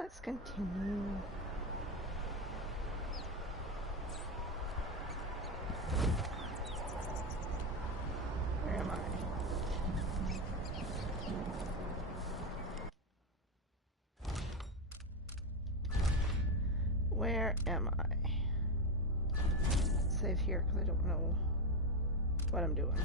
Let's continue. Where am I? Where am I? Save here because I don't know what I'm doing.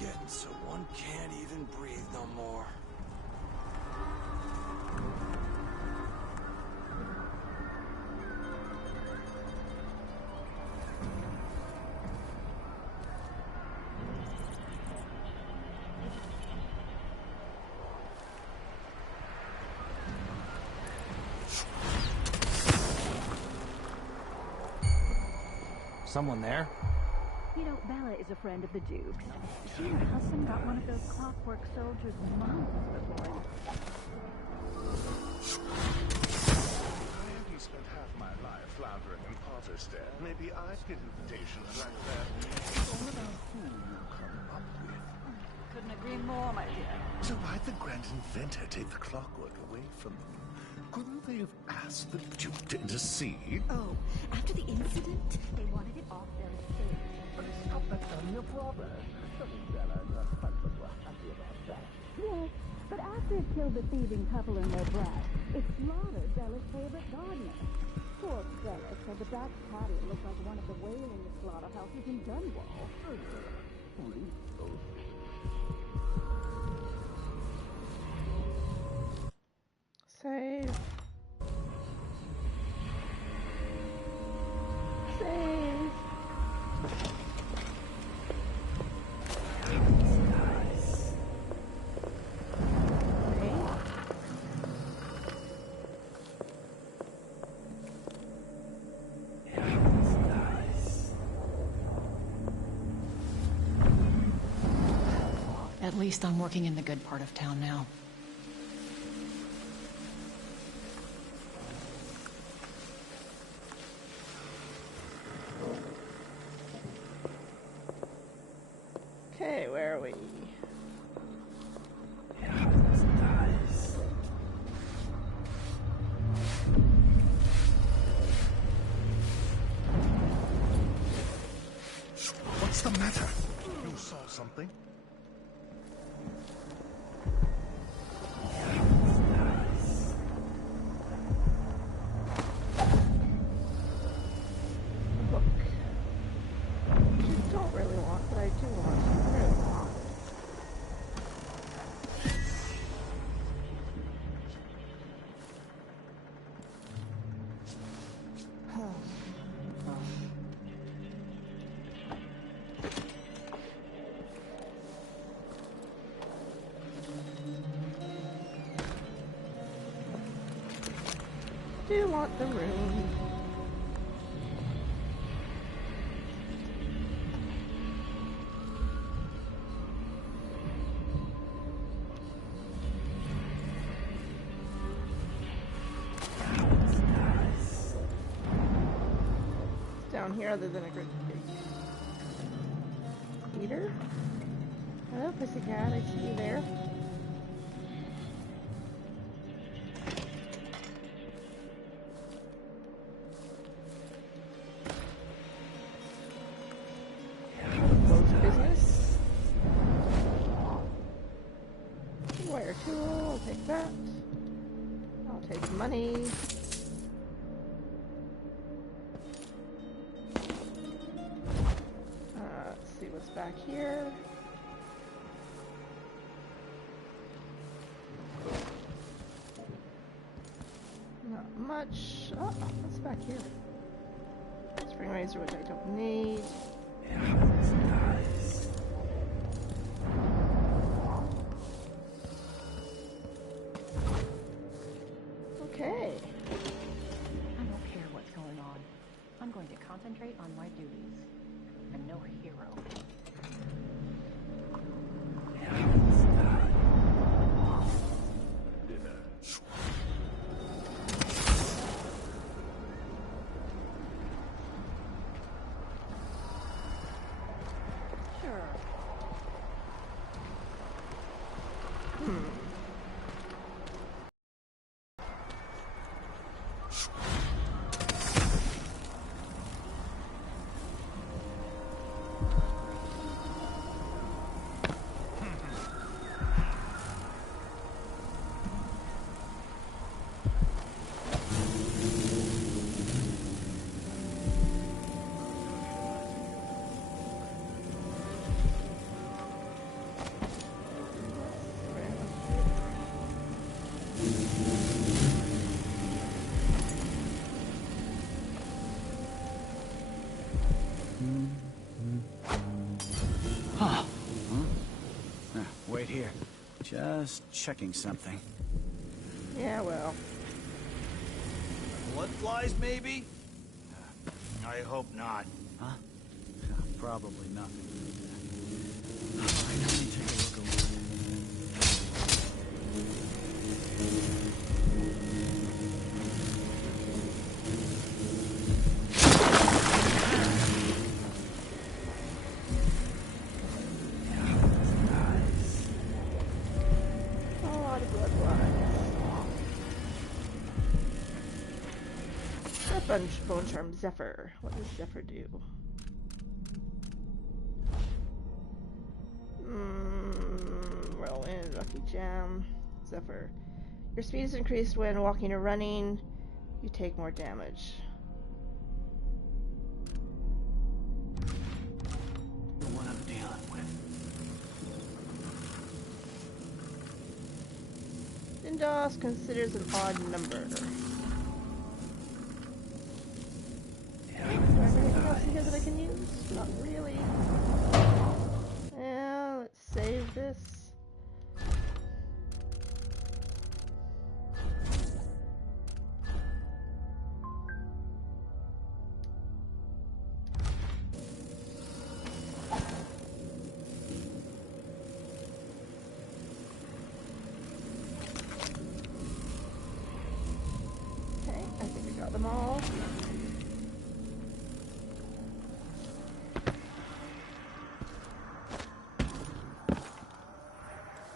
Getting so one can't even breathe no more. Someone there? You know, Bella is a friend of the Duke's. She and her husband got one of those clockwork soldiers months before him. I only spent half my life floundering in Potterstead. Maybe I get invitations like that. It's all about who you come up with. Couldn't agree more, my dear. So why'd the grand inventor take the clockwork away from them? Couldn't they have asked the Duke to intercede? Oh, after the incident, they wanted it off their estate. But it's not that kind of problem. Yes, but after it killed the thieving couple and their brat, it slaughtered Bella's favorite gardener. Poor Bella said the back patio looked like one of the whaling slaughterhouses in Dunwall. Save. Save. At least I'm working in the good part of town now. Okay, where are we? What's the matter? You saw something? Book. I don't really want, but I do want. I really want. Do you want the room? down here other than a great big eater? Hello, pussycat. I see you there. Close business. Wire tool. I'll take that. I'll take money. Let's see what's back here. Not much. Oh, what's back here? Spring razor, which I don't need. Okay. I don't care what's going on. I'm going to concentrate on my duties. I'm no hero. Sure. Wait here. Just checking something. Yeah, well. Blood flies, maybe? I hope not. Huh? Probably not. Alright, let me take a look around. A lot of blood lines. Bone charm Zephyr. What does Zephyr do? Roll in Lucky Gem. Zephyr. Your speed is increased when walking or running. You take more damage. The one I'm dealing with. Dindos considers an odd number. Anything else in here that I can use? Not really. Yeah, let's save this. Okay, I think we got them all.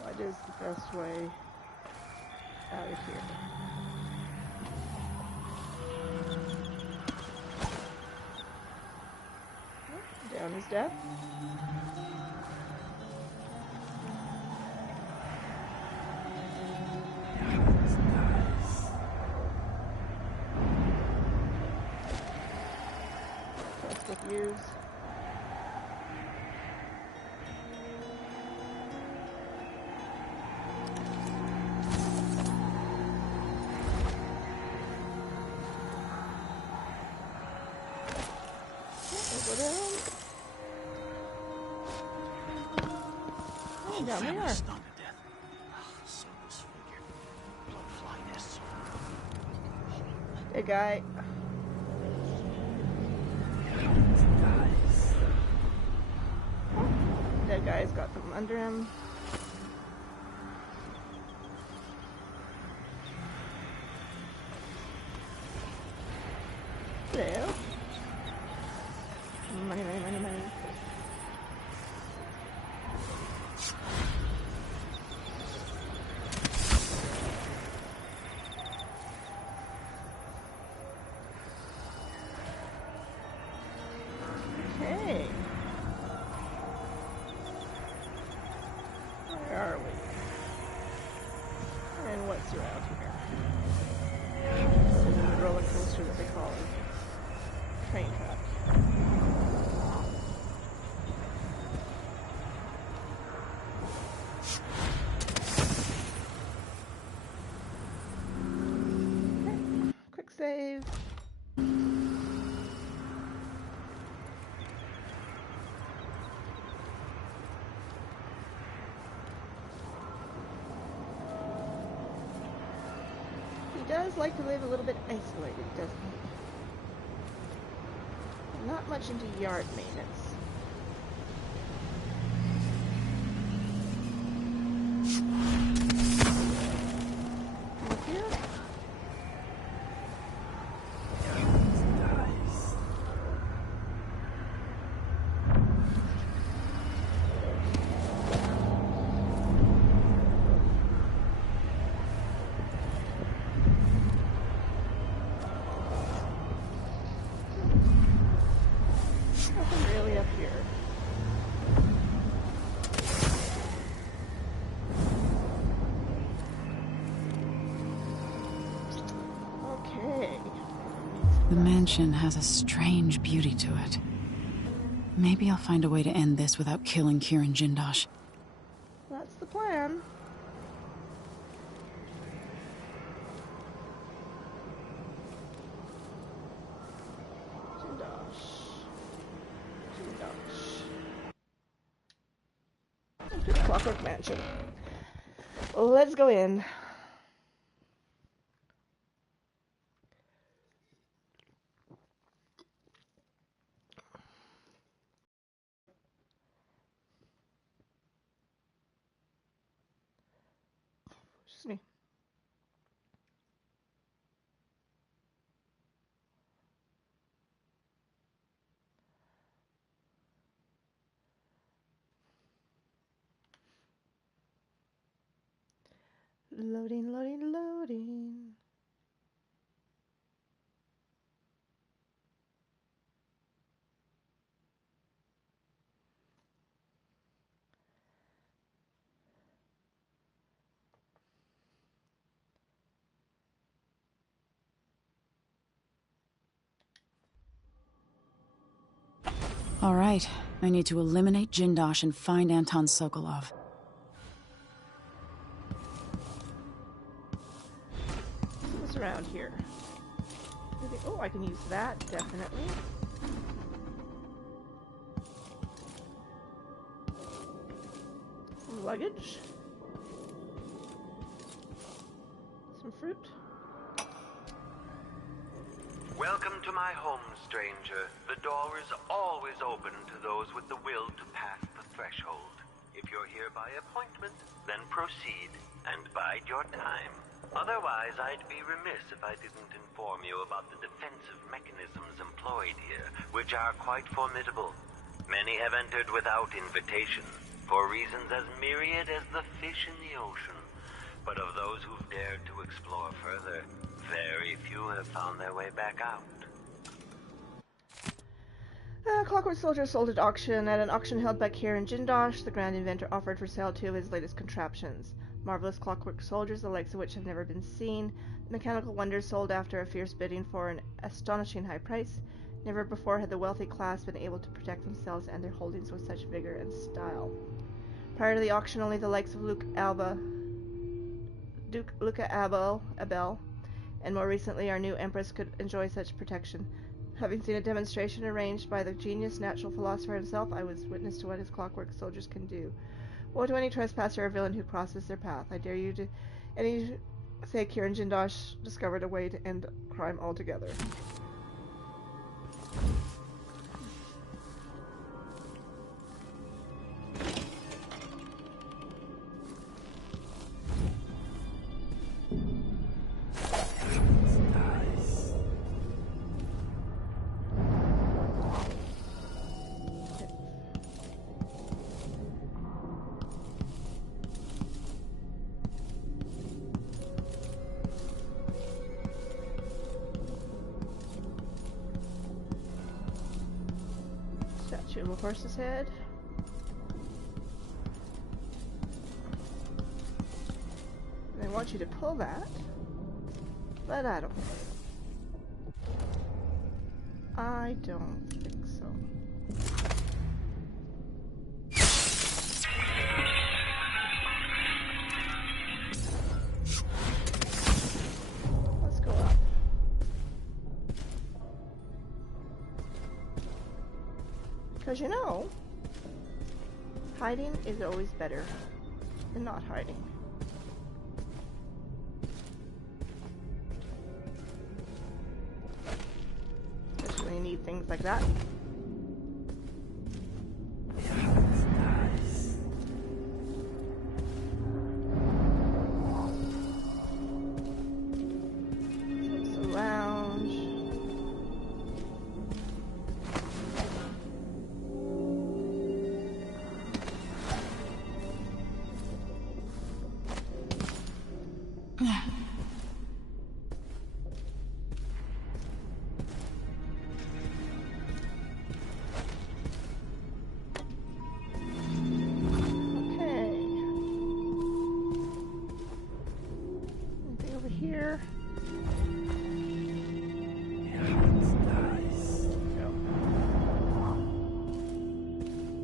What is the best way out of here? Down is death. Trust with use. Go down. Oh, down we are. Stung to death. So disfigured. Blood fly nests. Hey, guy. That guy's got them under him. Hello. does like to live a little bit isolated, doesn't he? Not much into yard maintenance. Look here. Nothing really up here. Okay. The mansion has a strange beauty to it. Maybe I'll find a way to end this without killing Kieran Jindosh. That's the plan. To the Clockwork Mansion. Let's go in. Excuse me. Loading, loading, loading. All right, I need to eliminate Jindosh and find Anton Sokolov. What's around here? Oh, I can use that, definitely. Some luggage. Some fruit. Welcome to my home, stranger. The door is always open to those with the will to pass the threshold. If you're here by appointment, then proceed and bide your time. Otherwise, I'd be remiss if I didn't inform you about the defensive mechanisms employed here, which are quite formidable. Many have entered without invitation, for reasons as myriad as the fish in the ocean. But of those who've dared to explore further, very few have found their way back out. Clockwork Soldier sold at auction. At an auction held by Kieran Jindosh, the Grand Inventor offered for sale two of his latest contraptions. Marvelous clockwork soldiers, the likes of which have never been seen. Mechanical wonders sold after a fierce bidding for an astonishing high price. Never before had the wealthy class been able to protect themselves and their holdings with such vigor and style. Prior to the auction, only the likes of Duke Luca Abel, and more recently our new Empress could enjoy such protection. Having seen a demonstration arranged by the genius natural philosopher himself, I was witness to what his clockwork soldiers can do. Woe to any trespasser or villain who crosses their path. I dare you to say Kieran Jindosh discovered a way to end crime altogether. Statue of a horse's head. They want you to pull that, but I don't. I don't think so. Let's go up. Because you know, hiding is always better than not hiding. any neat things like that. It's a lounge. Here.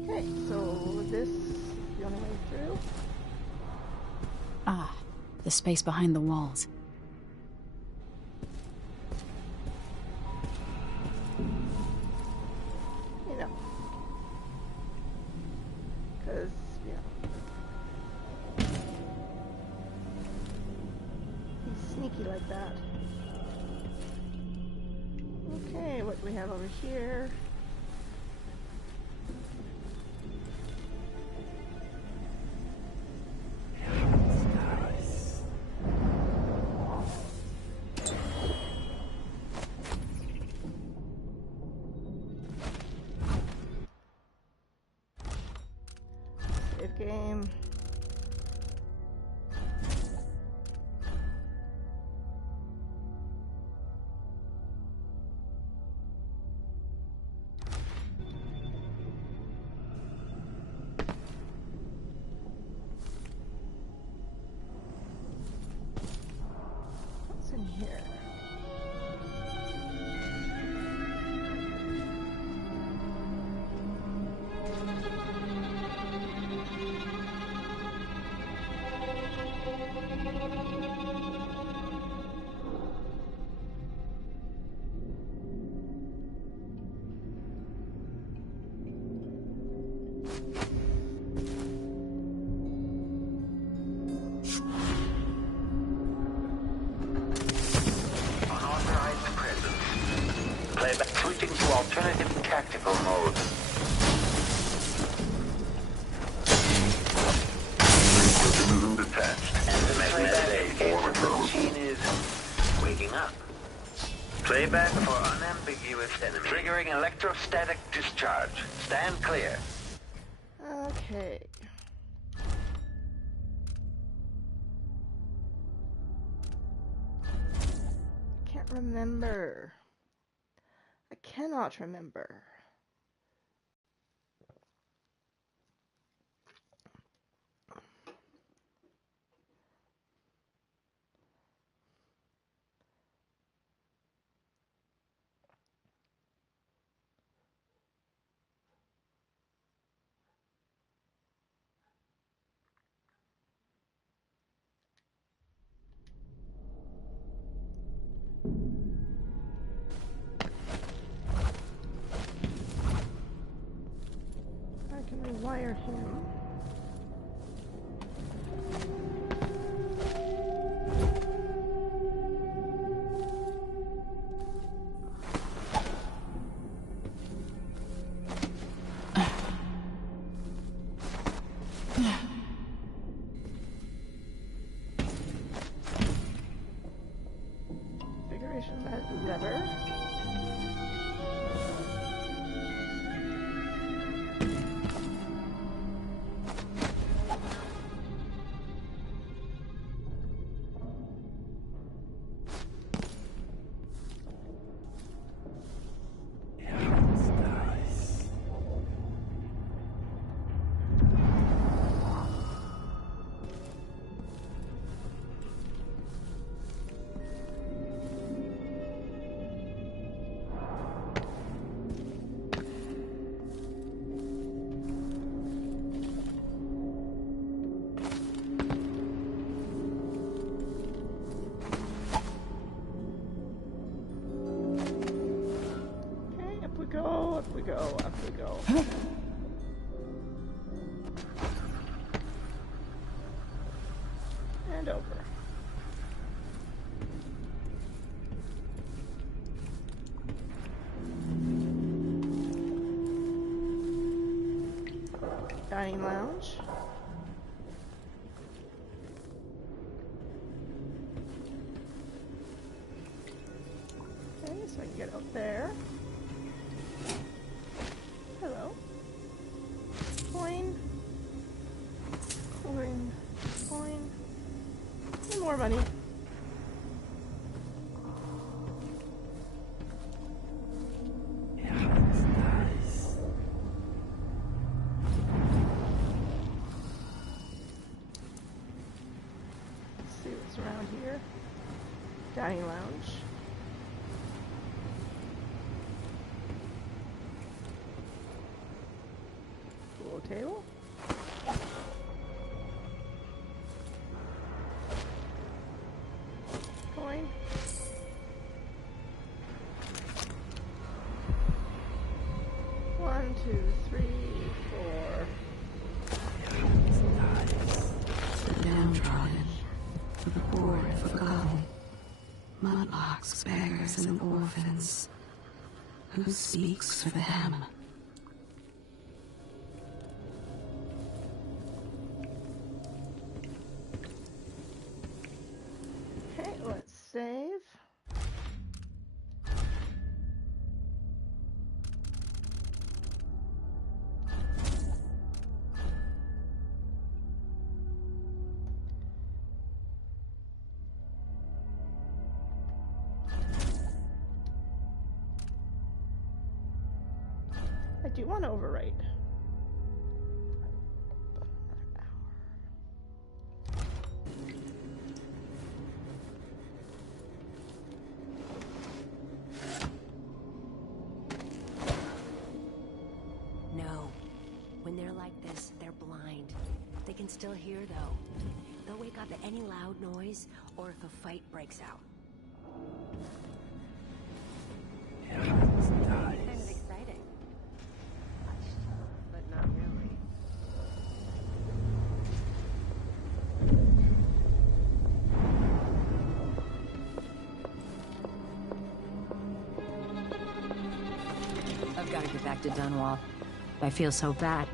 Okay, so this is the only way through. Ah, the space behind the walls. You know. Because, he's sneaky like that. Okay, what do we have over here? Save game. What's in here? Unauthorized presence. Playback switching to alternative tactical mode. Detached. And the playback routine is waking up. Playback for unambiguous enemy. Triggering electrostatic discharge. Stand clear. Okay. I can't remember. I cannot remember. I can rewire him. Configuration lever. Up we go, up we go. And over. dining lounge. Okay, so I can get out there. Hello. Coin. Coin. Coin. And more money. See what's around here. Dining lounge. Pool table. Coin. One, two, three, four. The downtrodden, for the poor and forgotten, mudlarks, beggars, and orphans. Who speaks for them? Okay, let's save. I do want to overwrite. But another hour. No. When they're like this, they're blind. They can still hear, though. They'll wake up at any loud noise, or if a fight breaks out. Kind of exciting. But not really. I've got to get back to Dunwall. I feel so bad.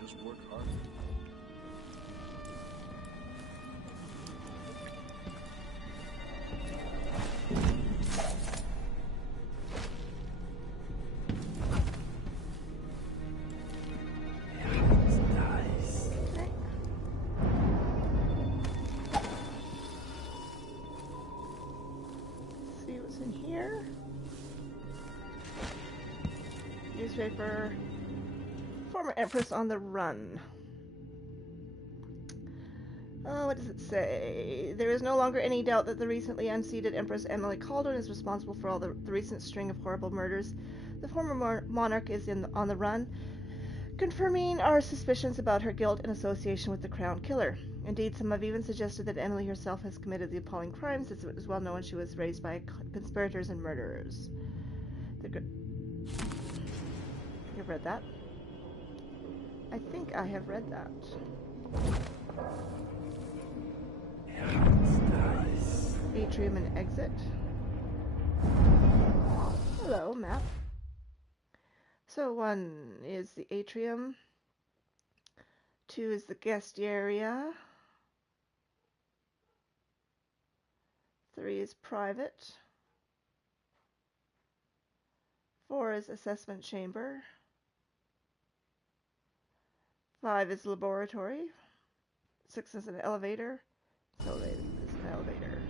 Just work hard. Okay. See what's in here. Newspaper. Former Empress on the run. Oh, what does it say? There is no longer any doubt that the recently unseated Empress Emily Caldwell is responsible for all the recent string of horrible murders. The former monarch is on the run, confirming our suspicions about her guilt in association with the Crown Killer. Indeed, some have even suggested that Emily herself has committed the appalling crimes, as it is well known she was raised by conspirators and murderers. You've read that? I think I have read that. Atrium and exit. Hello, map. So 1 is the atrium. 2 is the guest area. 3 is private. 4 is assessment chamber. 5 is laboratory. 6 is an elevator. So it is an elevator.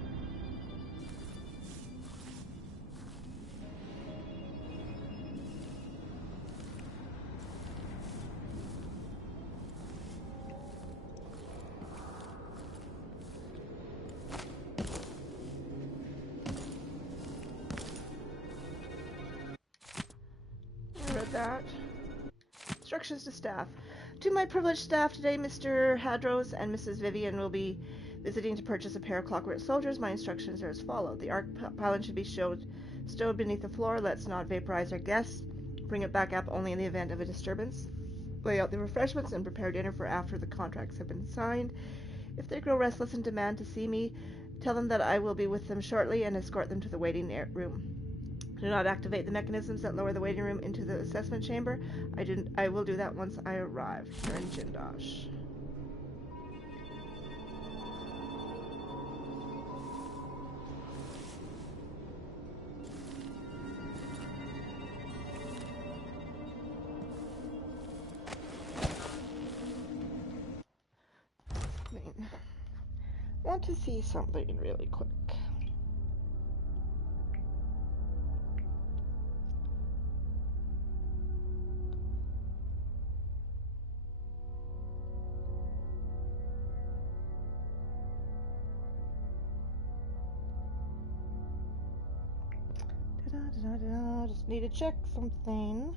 I read that. Instructions to staff. To my privileged staff today, Mr. Hadros and Mrs. Vivian will be visiting to purchase a pair of clockwork soldiers. My instructions are as follows. The arc pylon should be stowed beneath the floor. Let's not vaporize our guests. Bring it back up only in the event of a disturbance. lay out the refreshments, and prepare dinner for after the contracts have been signed. If they grow restless and demand to see me, tell them that I will be with them shortly and escort them to the waiting room. Do not activate the mechanisms that lower the waiting room into the assessment chamber. I will do that once I arrive here in Jindosh. Want to see something really quick. Just need to check something.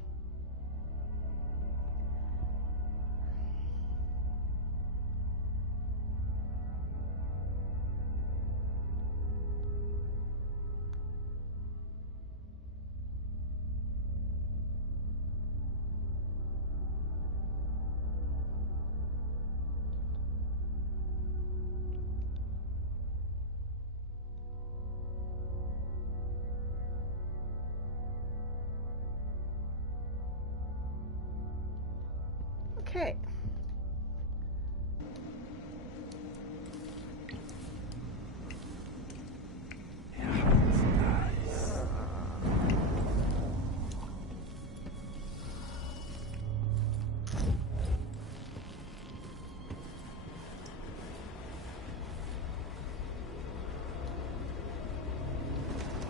Okay.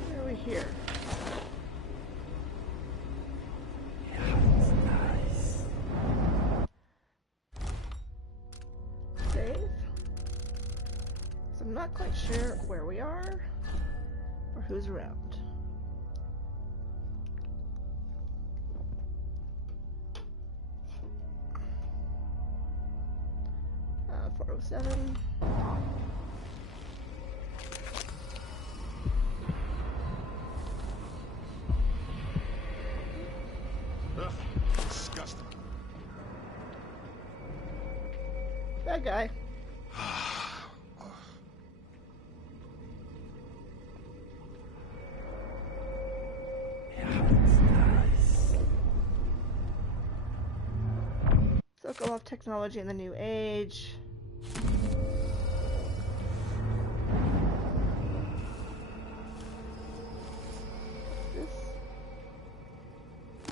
Where are we here? I'm not quite sure where we are or who's around. 407. Ugh, disgusting. Bad guy. Circle of technology in the new age. This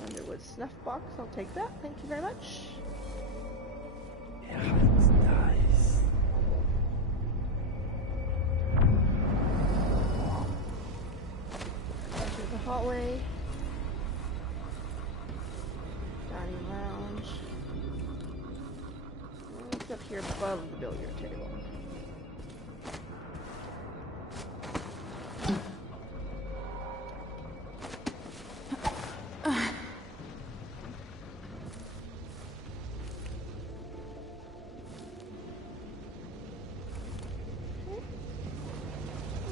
Underwood snuff box. I'll take that. Thank you very much. Enter the hallway. Dining lounge. It's up here above the billiard table.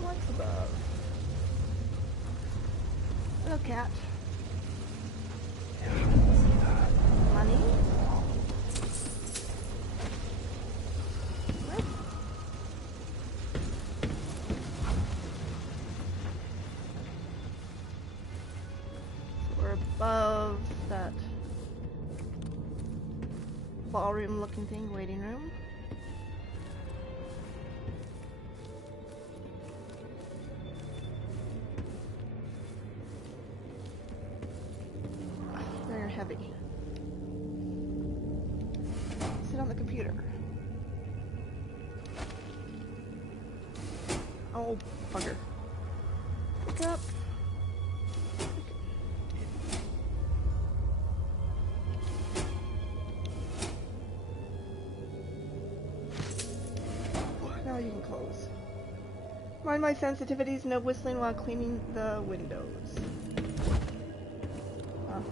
What's above? Hello, cat. Money? What? So we're above that ballroom looking thing, waiting room. They're heavy. Sit on the computer. Oh, bugger. Pick up. Now you can close. Mind my sensitivities, no whistling while cleaning the windows. Oh.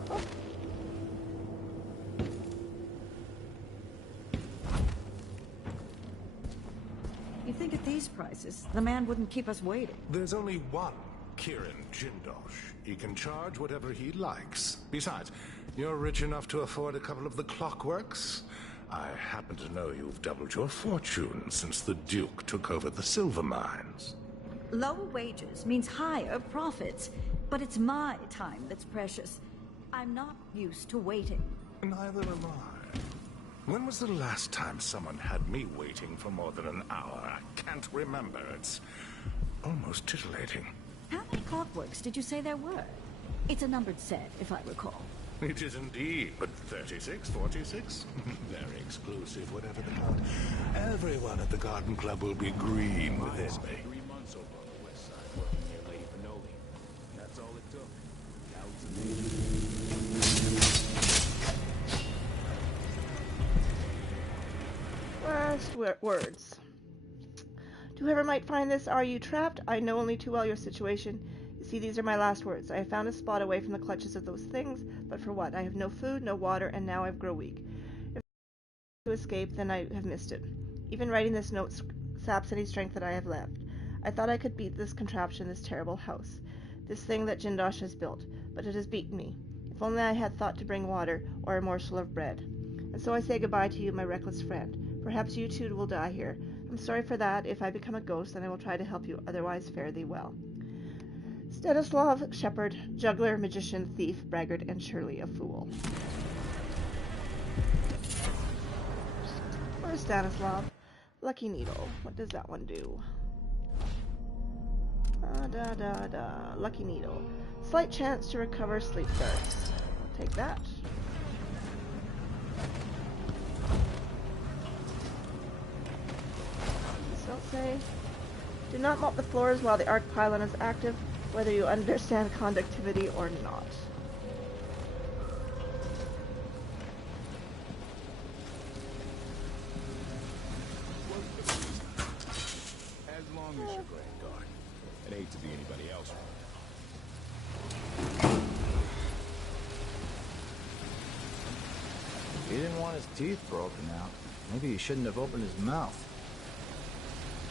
You think at these prices, the man wouldn't keep us waiting? There's only one Kieran Jindosh. He can charge whatever he likes. Besides, you're rich enough to afford a couple of the clockworks. I happen to know you've doubled your fortune since the Duke took over the silver mines. Lower wages means higher profits, but it's my time that's precious. I'm not used to waiting. Neither am I. When was the last time someone had me waiting for more than an hour? I can't remember. It's almost titillating. How many clockworks did you say there were? It's a numbered set, if I recall. It is indeed, but 36, 46? Very exclusive, whatever the count. Everyone at the Garden Club will be green within me. 3 months over on the west side working near Lady Pinoli. That's all it took. Last words. To whoever might find this, are you trapped? I know only too well your situation. You see, these are my last words. I have found a spot away from the clutches of those things, but for what? I have no food, no water, and now I've grown weak. If I to escape, then I have missed it. Even writing this note saps any strength that I have left. I thought I could beat this contraption, this terrible house, this thing that Jindosh has built, but it has beaten me. If only I had thought to bring water, or a morsel of bread. And so I say goodbye to you, my reckless friend. Perhaps you too will die here. I'm sorry for that. If I become a ghost, then I will try to help you. Otherwise, fare thee well. Stanislav, shepherd, juggler, magician, thief, braggart, and surely a fool. Where's Stanislav? Lucky needle. What does that one do? Lucky needle. Slight chance to recover sleep darts. I'll take that. Don't say. Do not mop the floors while the arc pylon is active, whether you understand conductivity or not. As long as you're granddaughter. It ain't to be anybody else. He didn't want his teeth broken out. Maybe he shouldn't have opened his mouth.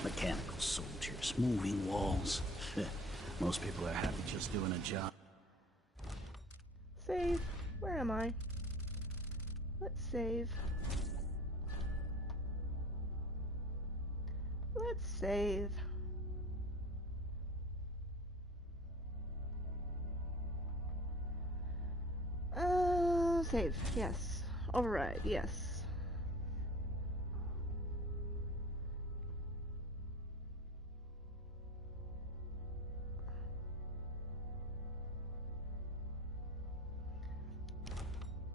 Mechanical soldiers, moving walls. Most people are happy just doing a job. Save. Where am I? Let's save. Let's save. Save. Yes. Override. Yes.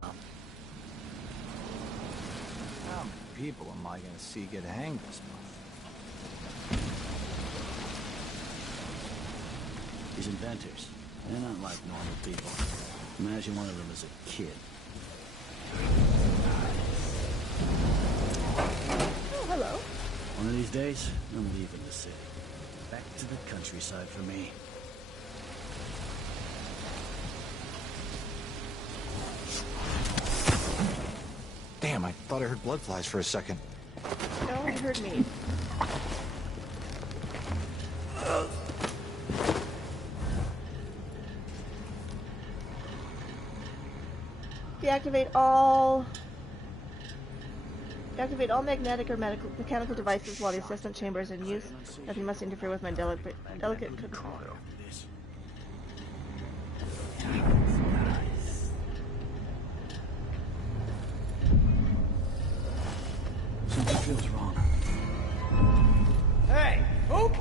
How many people am I gonna see get hanged this month? These inventors, they're not like normal people. Imagine one of them as a kid. Oh, hello. One of these days, I'm leaving the city. Back to the countryside for me. Damn, I thought I heard blood flies for a second. No, it heard me. Deactivate all magnetic or mechanical devices while the assessment chamber is in use. Nothing must interfere with my delicate control. Something feels wrong. Hey! Who?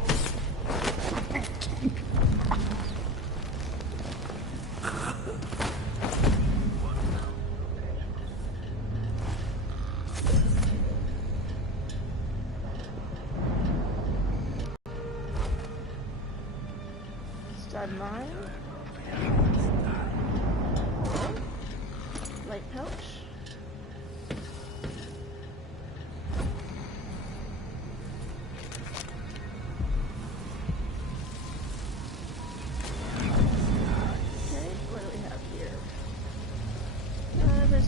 Stud mine. Light pouch.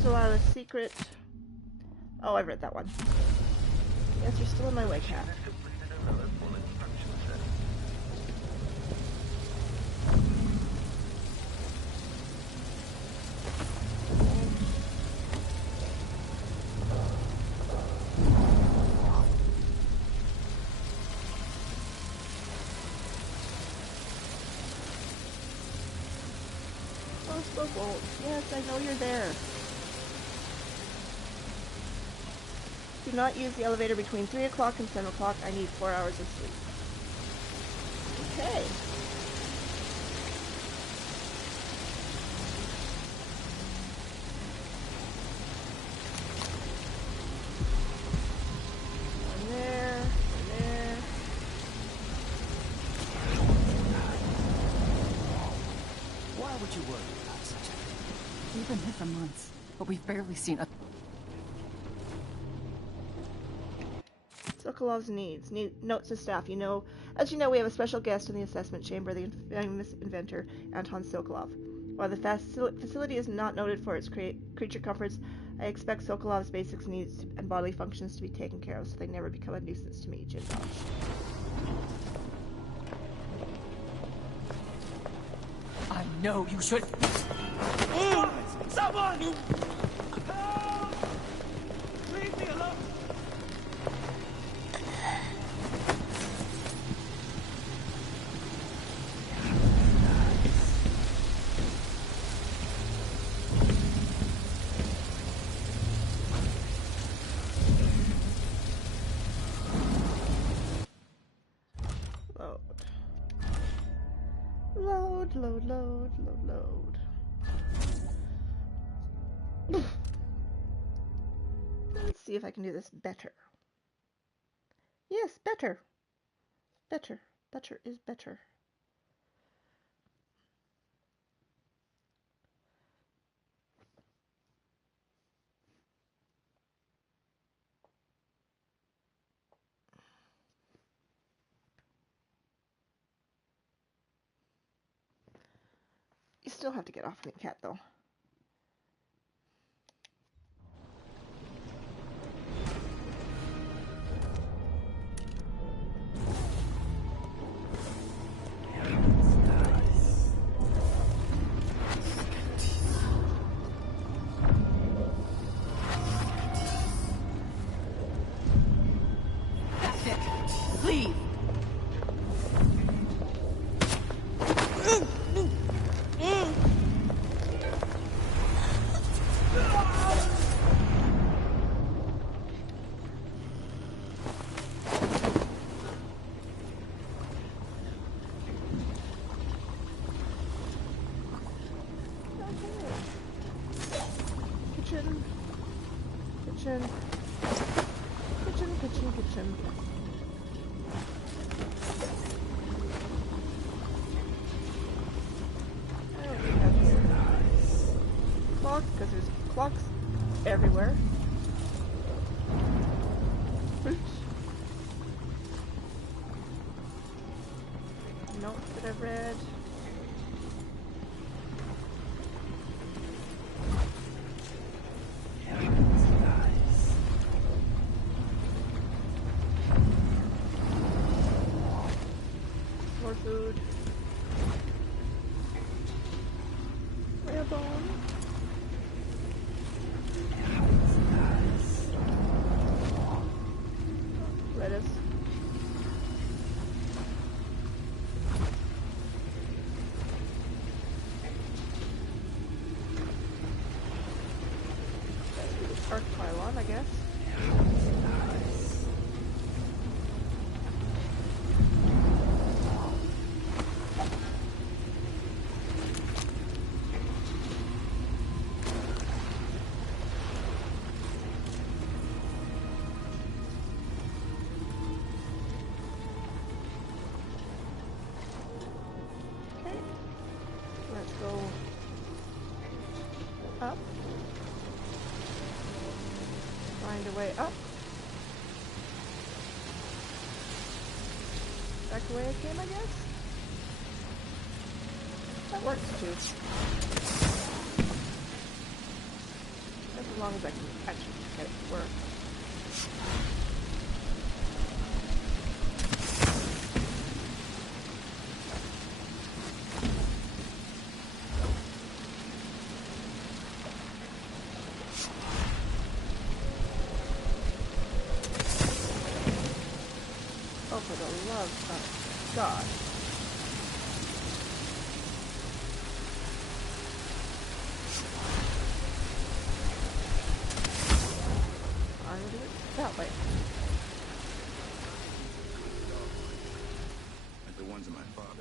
Delilah's secret. Oh, I've read that one. Yes, you're still in my way, cat. Bolt. Yes, I know you're there. Do not use the elevator between 3 o'clock and 7 o'clock. I need 4 hours of sleep. Okay. One there, one there. Why would you worry about such a thing? We've been here for months, but we've barely seen a... Sokolov's needs. Notes to staff. As you know, we have a special guest in the assessment chamber, the famous inventor, Anton Sokolov. While the facility is not noted for its creature comforts, I expect Sokolov's basic needs and bodily functions to be taken care of so they never become a nuisance to me, Jindosh. I know you should... Someone! Help! Leave me alone! Load. Let's see if I can do this better. Yes, better. Better is better. You still have to get off me, cat, though. That's it! Leave! Kitchen. I don't think that's here. Clock, because there's clocks everywhere. Oops. Notes that I've read. More food. Whale bone. Lettuce. Arc pylon, I guess. Okay. Let's go up. Find a way up. Back the way I came, I guess? That works too. Just as long as I can actually get it to work. Oh, for the love of God.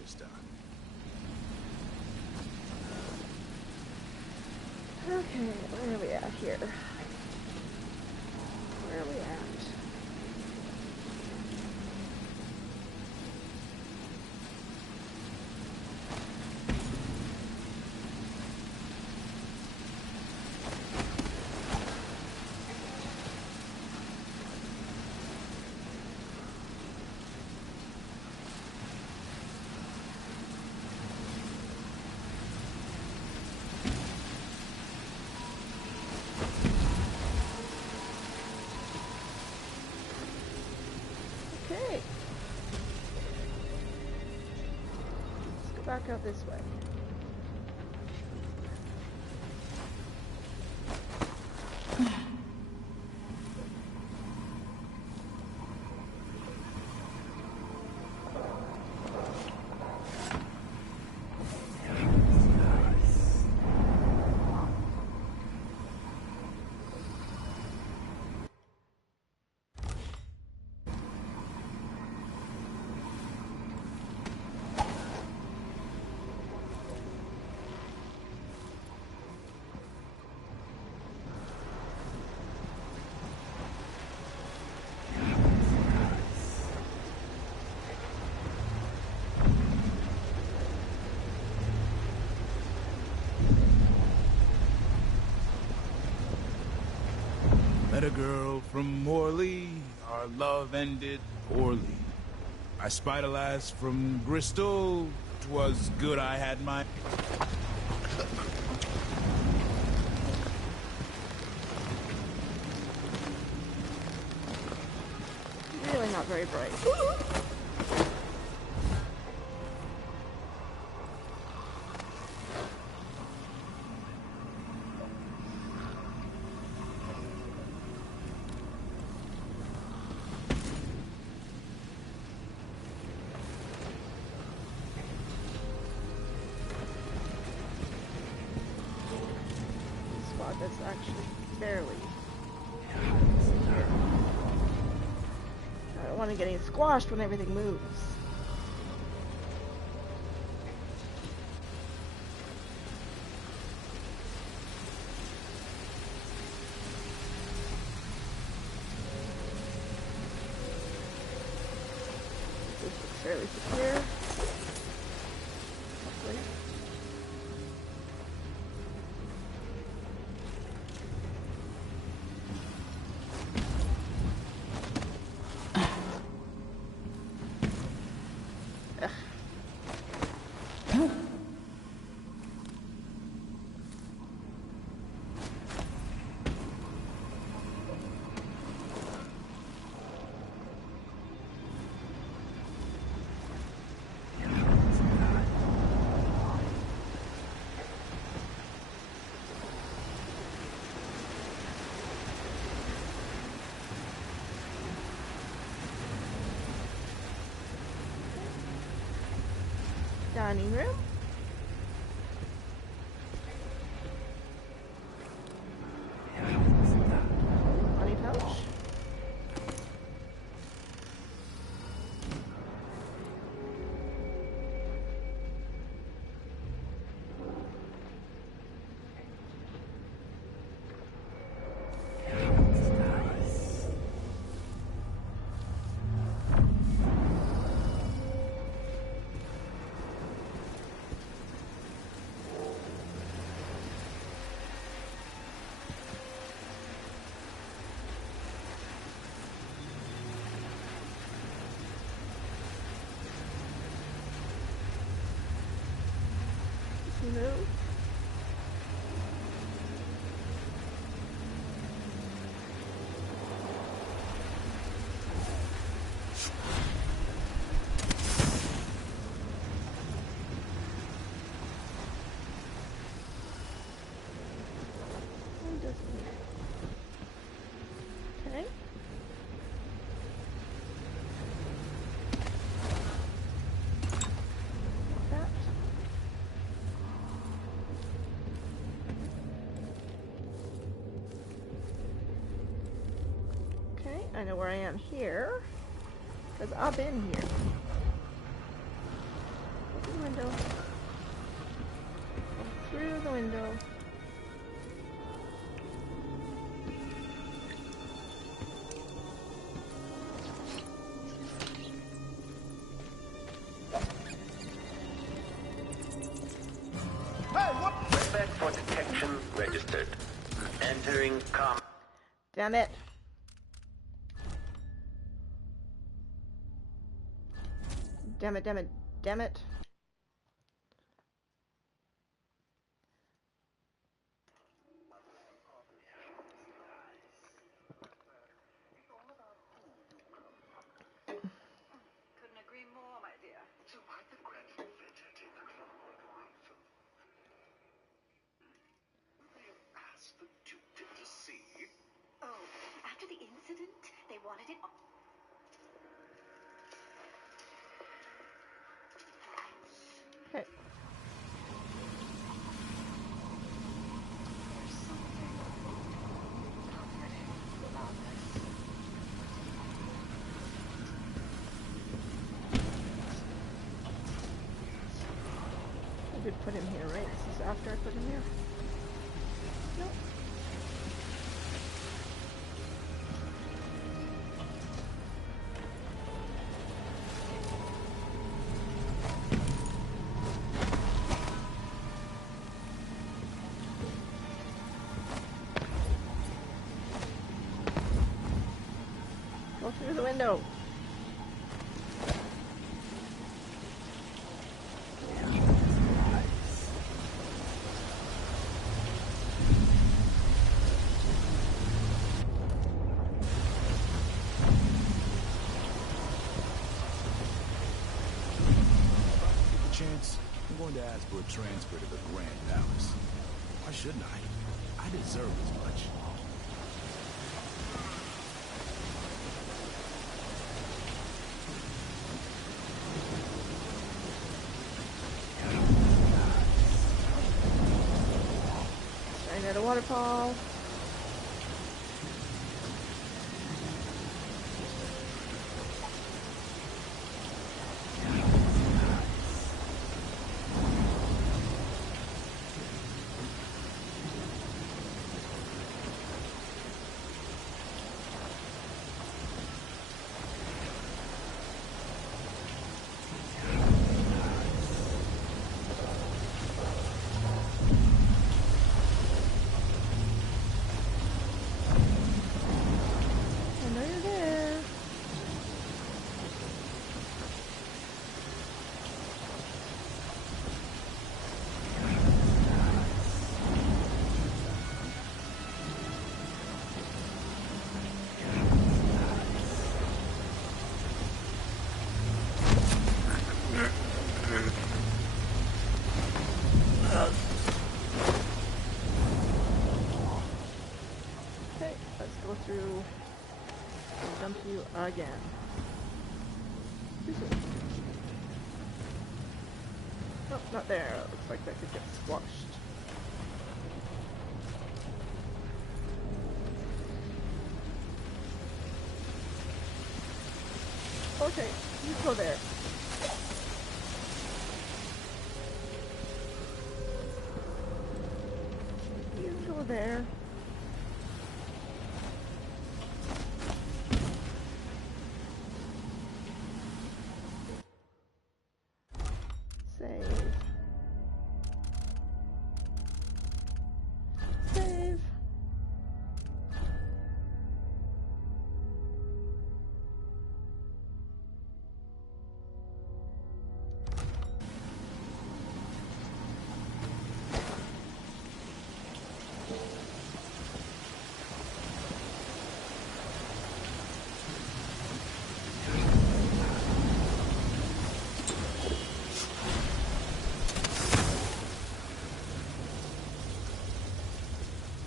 this time. Okay, where are we at here? Where are we at? Okay. Let's go back out this way. Met a girl from Morley, our love ended poorly. I spied a lass from Bristol, 'twas good I had my... Really not very bright. That's actually barely. I don't want to get any squashed when everything moves. This looks fairly secure. Hopefully. Dining room. Money pouch. No. Okay. That. Okay, I know where I am here, because I've been here. the window. Go through the window. Respect for detection registered. Entering com. Damn it. Damn it, damn it, damn it. Couldn't agree more, my dear. So why'd the Grand Inventor take the clockwork rifle? You asked the Duke to deceive? Oh, after the incident, they wanted it. Okay. I did put him here, right? This is after I put him here. Nope. Go through the window. Chance, I'm going to ask for a transfer to the Grand Palace. Why shouldn't I? I deserve as much. Starting at a waterfall. I know you're there. Okay, let's go through and dump you again. Oh, not there. Looks like that could get squashed. Okay, you go there. You go there. Save. Save.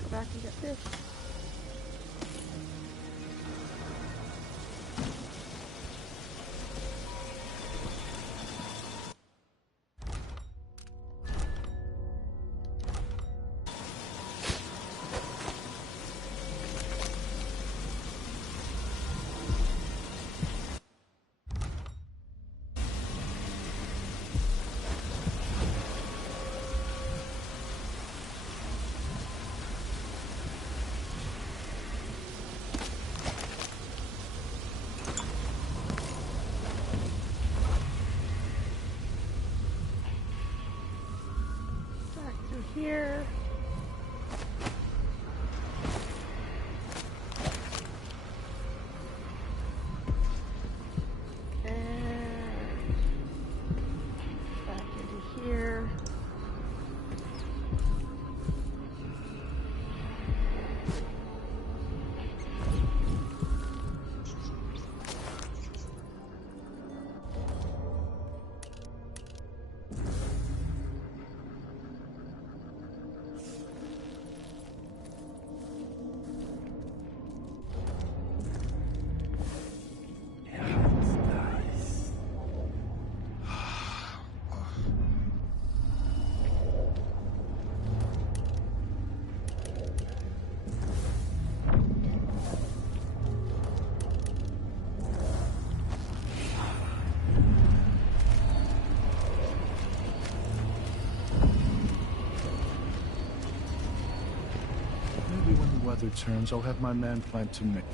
Go back and get this. weather turns, I'll have my man plant to make.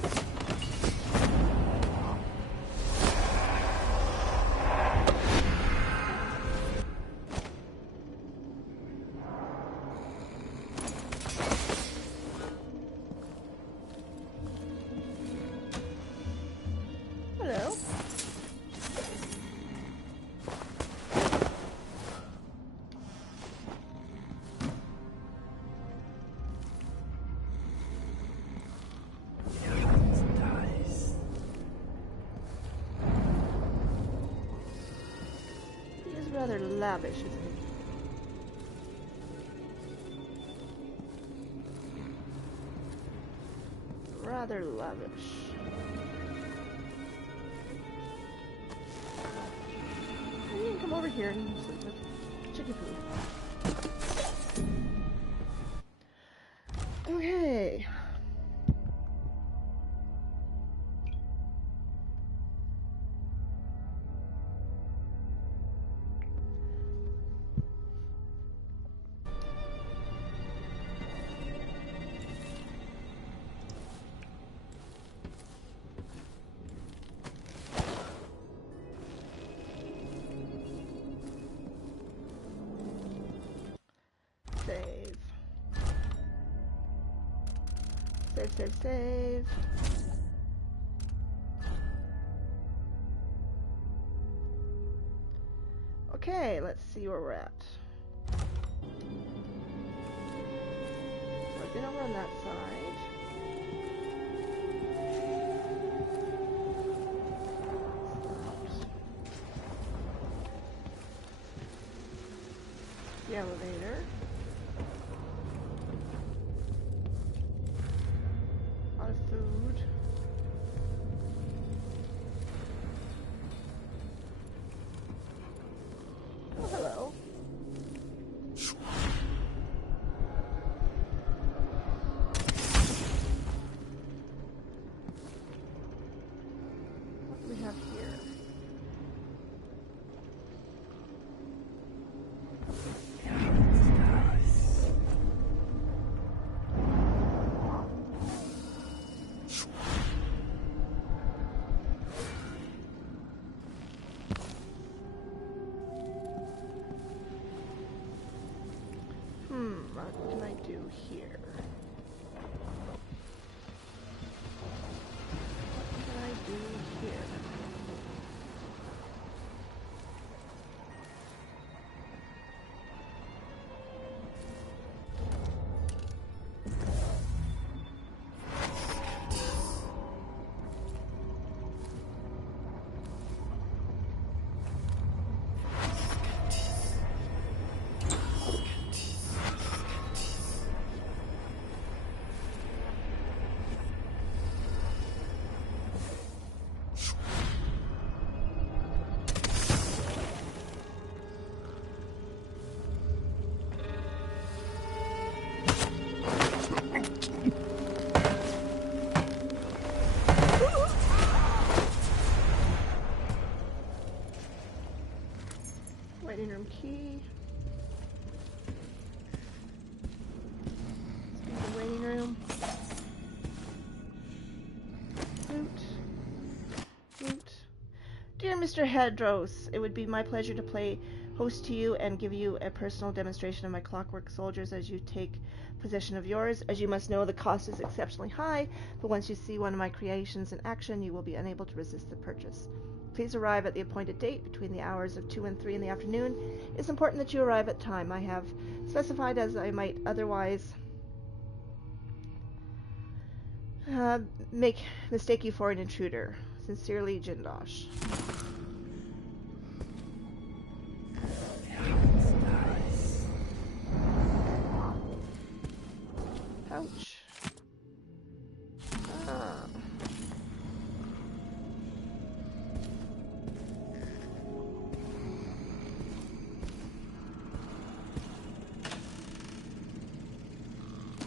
Hello. He is rather lavish, isn't he? Rather lavish. You can come over here and sleep with chicken food. Okay. Save. Save, save, save. Okay, let's see where we're at. So I've been over on that side. The elevator. A lot of food. Oh, hello. What do we have here? What can I do here? What can I do here? Waiting room key. The waiting room. Loot. Loot. Dear Mr. Hedros, it would be my pleasure to play host to you and give you a personal demonstration of my clockwork soldiers as you take possession of yours. As you must know, the cost is exceptionally high, but once you see one of my creations in action, you will be unable to resist the purchase. Please arrive at the appointed date between the hours of 2 and 3 in the afternoon. It's important that you arrive at time. I have specified as I might otherwise mistake you for an intruder. Sincerely, Jindosh. Ouch. Ah.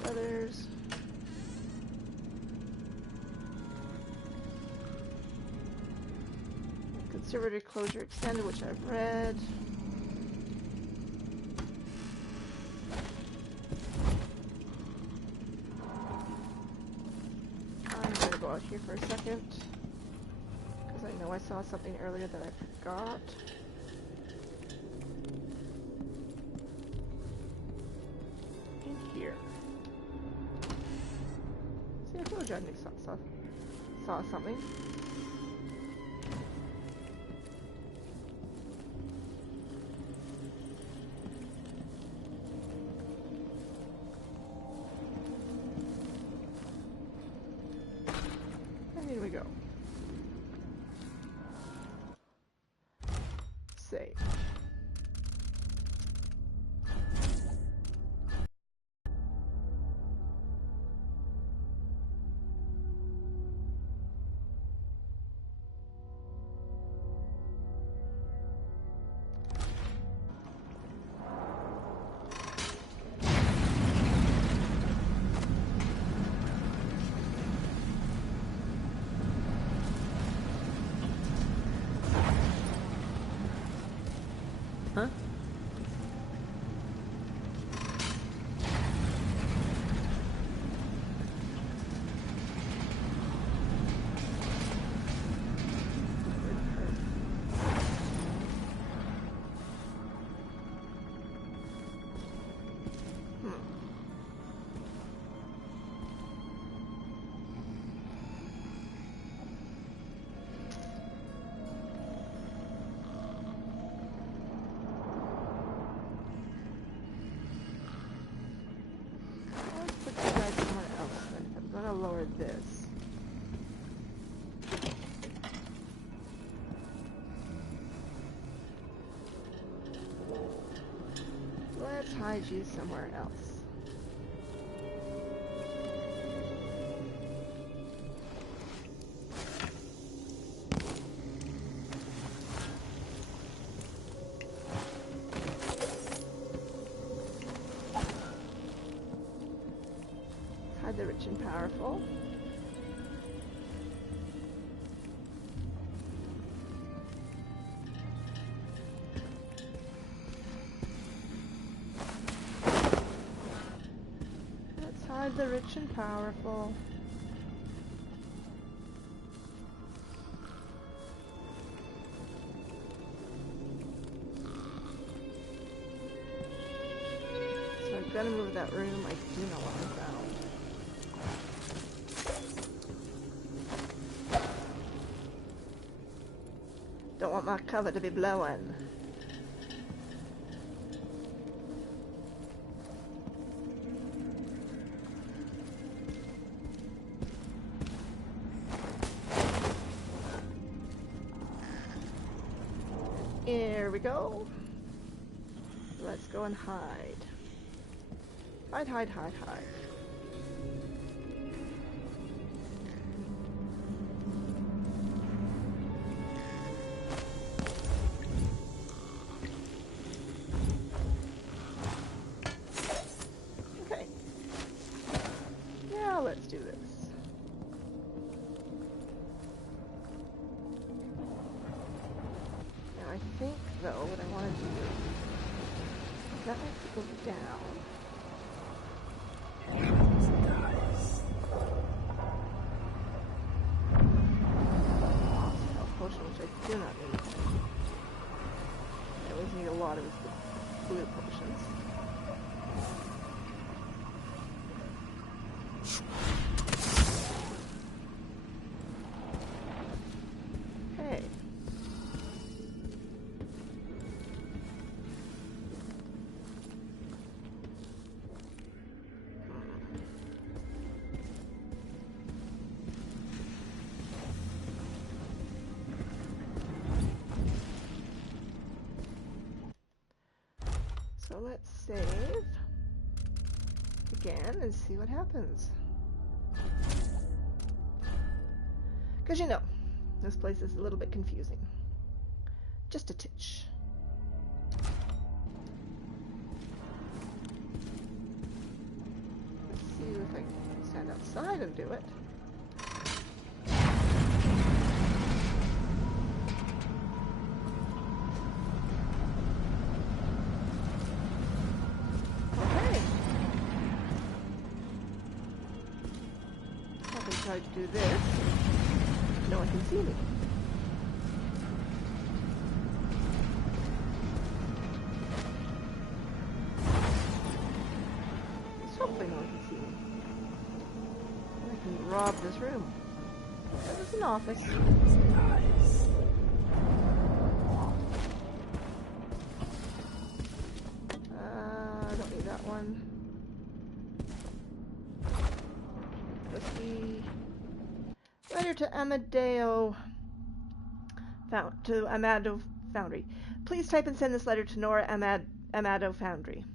Others. Conservatory closure extended, which I've read. go out here for a second. Because I know I saw something earlier that I forgot. In here. See, I told you I saw something. Here we go. Save. Huh? Lower this. Let's hide you somewhere else. Hide the rich and powerful. Let's hide the rich and powerful. So I'm gonna move that room. I do know what I found. Don't want my cover to be blowing. Here we go. Let's go and hide. Hide, hide, hide, hide. Let's do this. Now I think, though, what I want to do is that makes it go down. Health potion, which I do not need. I always need a lot of the blue potions. So let's save again and see what happens. Because you know, this place is a little bit confusing. Just a titch. Let's see if I can stand outside and do it. try to do this, no one can see me. Hopefully no one can see me. I can rob this room. This is an office. I don't need that one. Whiskey. Letter to Amado Foundry. Please type and send this letter to Nora Amado Foundry.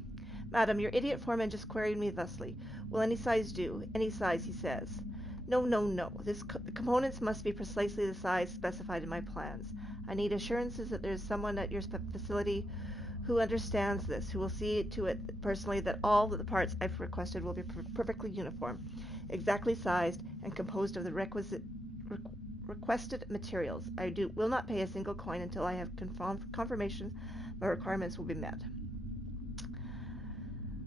Madam, your idiot foreman just queried me thusly. Will any size do? Any size, he says. No, no, no. The components must be precisely the size specified in my plans. I need assurances that there is someone at your facility who understands this, who will see to it personally that all the parts I've requested will be perfectly uniform, exactly sized, and composed of the requested materials. I will not pay a single coin until I have confirmation my requirements will be met.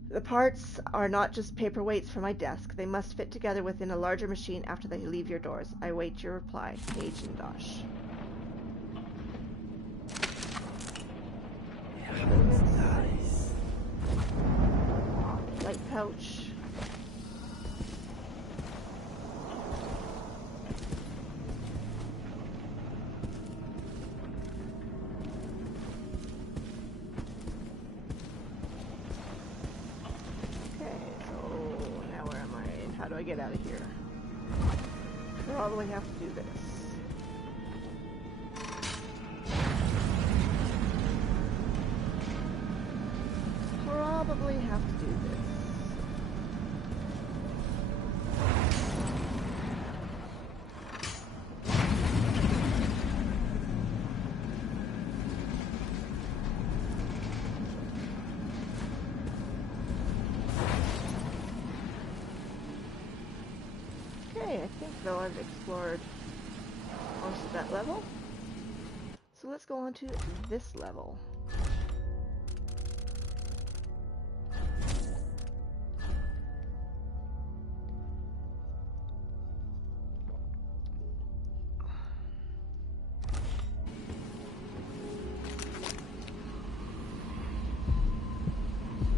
The parts are not just paperweights for my desk. They must fit together within a larger machine after they leave your doors. I await your reply. Paige and Dosh. Nice. Light pouch. How do I get out of here? Probably have to do this. Probably have to do this. Okay, I think though I've explored most of that level. So let's go on to this level.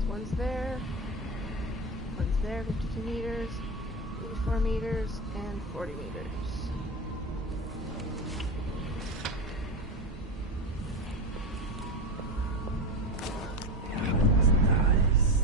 One's there, 52 meters. 84 meters and 40 meters. Nice.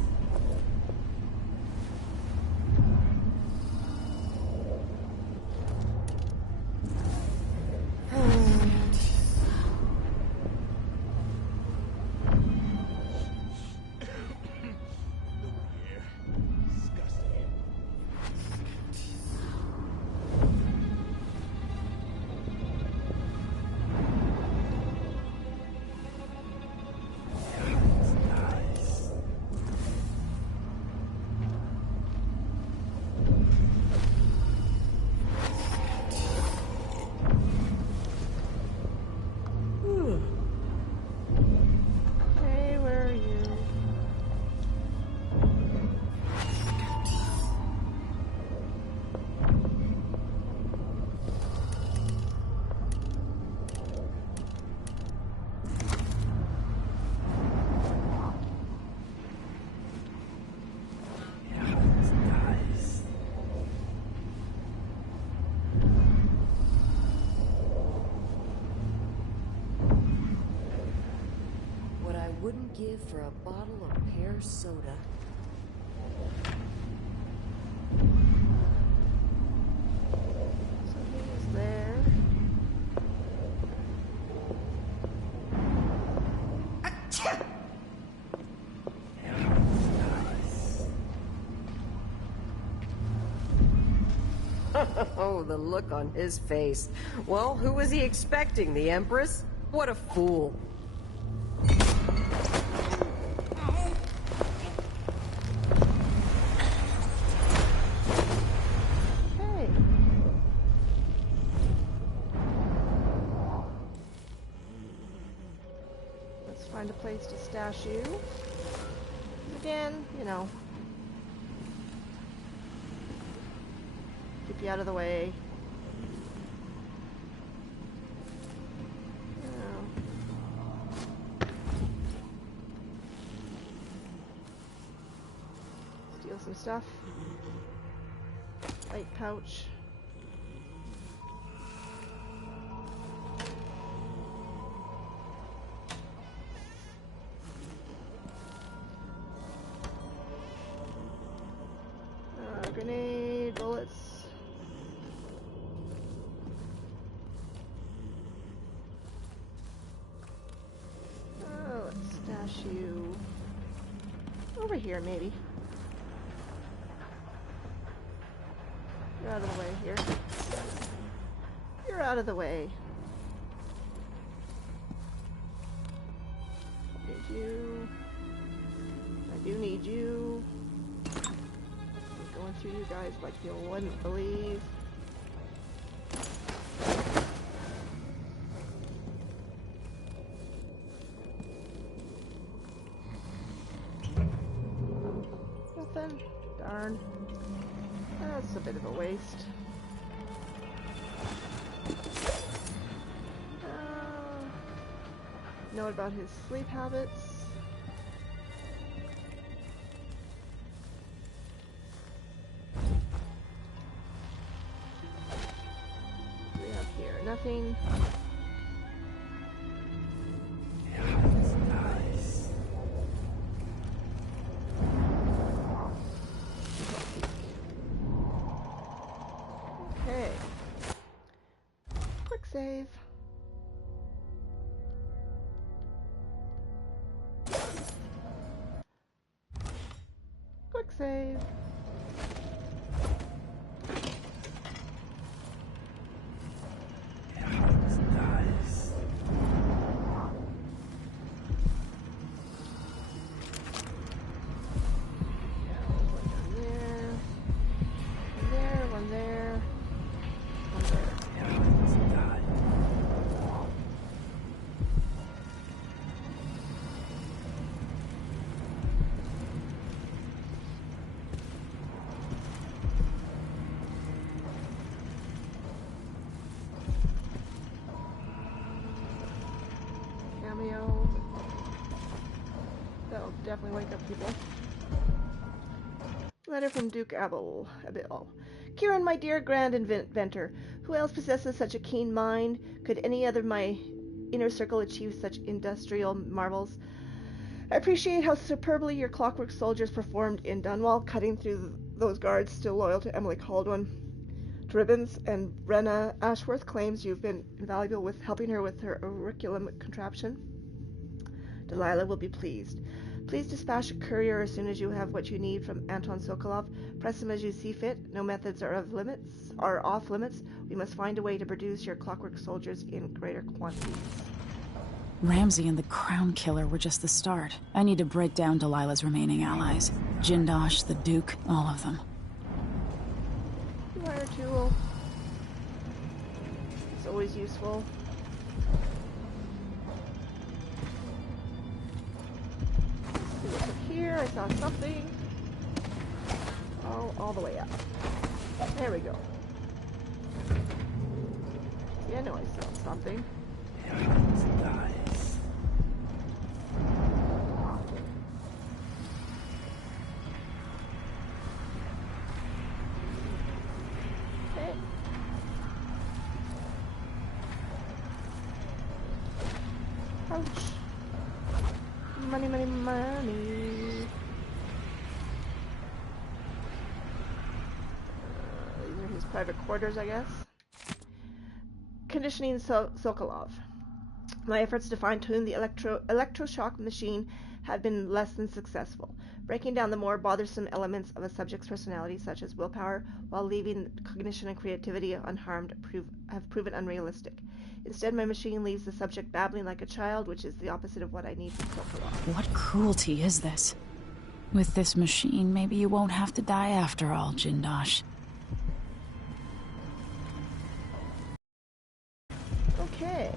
Wouldn't give for a bottle of pear soda. Something is there. Oh, the look on his face. Well, who was he expecting? The Empress? What a fool. Find a place to stash you. Again, you know. Keep you out of the way. Steal some stuff. Light pouch. Grenade, bullets. Oh, let's stash you over here, maybe. You're out of the way here. You're out of the way. Need you. I do need you. Going through you guys like you wouldn't believe. Nothing. Darn. That's a bit of a waste. Note about his sleep habits. Nothing. Nice. Okay. Quick save. Quick save. That'll definitely wake up people. Letter from Duke Abel. Kieran, my dear grand inventor, who else possesses such a keen mind? Could any other of my inner circle achieve such industrial marvels? I appreciate how superbly your clockwork soldiers performed in Dunwall, cutting through those guards still loyal to Emily Caldwell. To Ribbons and Brenna Ashworth claims you've been invaluable with helping her with her auriculum contraption. Delilah will be pleased. Please dispatch a courier as soon as you have what you need from Anton Sokolov. Press him as you see fit. No methods are off limits. We must find a way to produce your clockwork soldiers in greater quantities. Ramsey and the Crown Killer were just the start. I need to break down Delilah's remaining allies. Jindosh, the Duke, all of them. Wire tool. It's always useful. Look up here, I saw something. Oh, all the way up. There we go. Yeah, no, I saw something. Nice. Okay. Ouch. Money, money, money. These are his private quarters, I guess. Conditioning Sokolov. My efforts to fine-tune the electroshock machine have been less than successful, breaking down the more bothersome elements of a subject's personality, such as willpower, while leaving cognition and creativity unharmed, have proven unrealistic. Instead, my machine leaves the subject babbling like a child, which is the opposite of what I need from Sokolov. What cruelty is this? With this machine, maybe you won't have to die after all, Jindosh. Okay.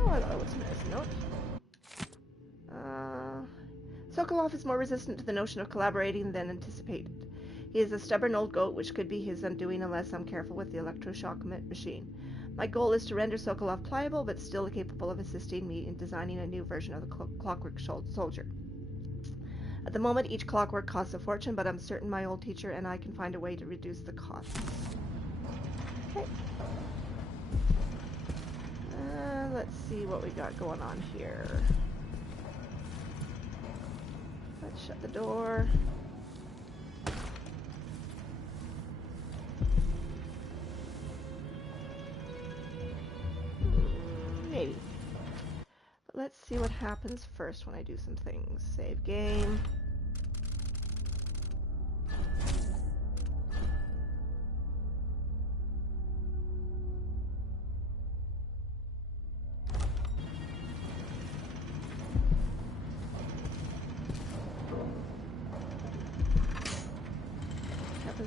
Oh, hello, what's a nice note? Sokolov is more resistant to the notion of collaborating than anticipated. He is a stubborn old goat, which could be his undoing unless I'm careful with the electroshock machine. My goal is to render Sokolov pliable, but still capable of assisting me in designing a new version of the Clockwork Soldier. At the moment, each clockwork costs a fortune, but I'm certain my old teacher and I can find a way to reduce the costs. Okay. Let's see what we got going on here. Let's shut the door. Maybe. But let's see what happens first when I do some things. Save game.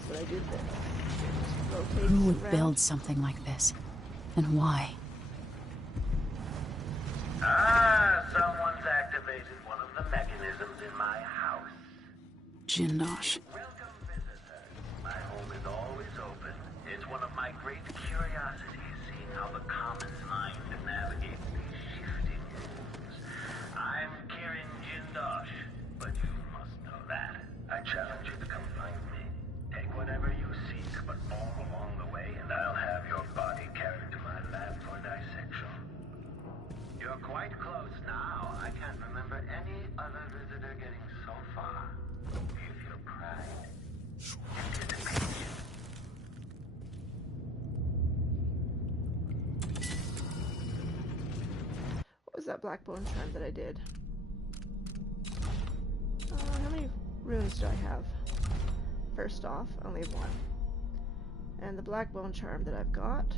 When I do this. Who would build something like this? And why? Someone's activated one of the mechanisms in my house. Jindosh. Welcome, visitor. My home is always open. It's one of my great curiosities, seeing how the common mind navigates these shifting rooms. I'm Kirin Jindosh, but you must know that. I challenge you to come find me. Take whatever you seek, but all along the way, and I'll have your body carried to my lab for dissection. You're quite close now. I can't remember any other visitor getting so far. Feel your pride. Anticipation. What was that black bone charm that I did? How many runes do I have? First off, I only have one. And the black bone charm that I've got,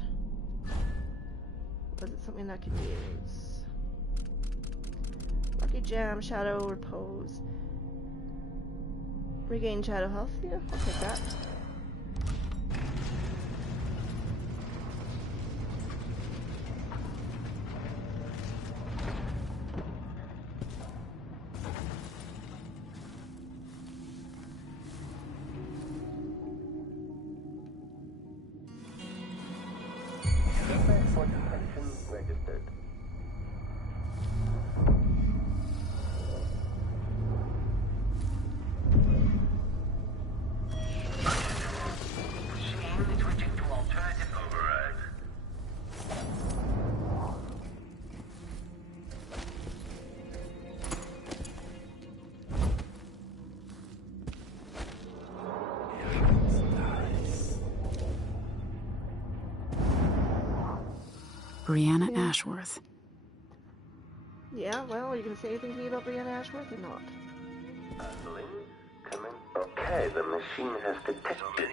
was it something I can use? Lucky Jam, Shadow, Repose. Regain Shadow Health, yeah, I'll take that. Brianna Ashworth. Yeah, well, are you going to say anything to me about Brianna Ashworth or not? Come in. Okay, the machine has detected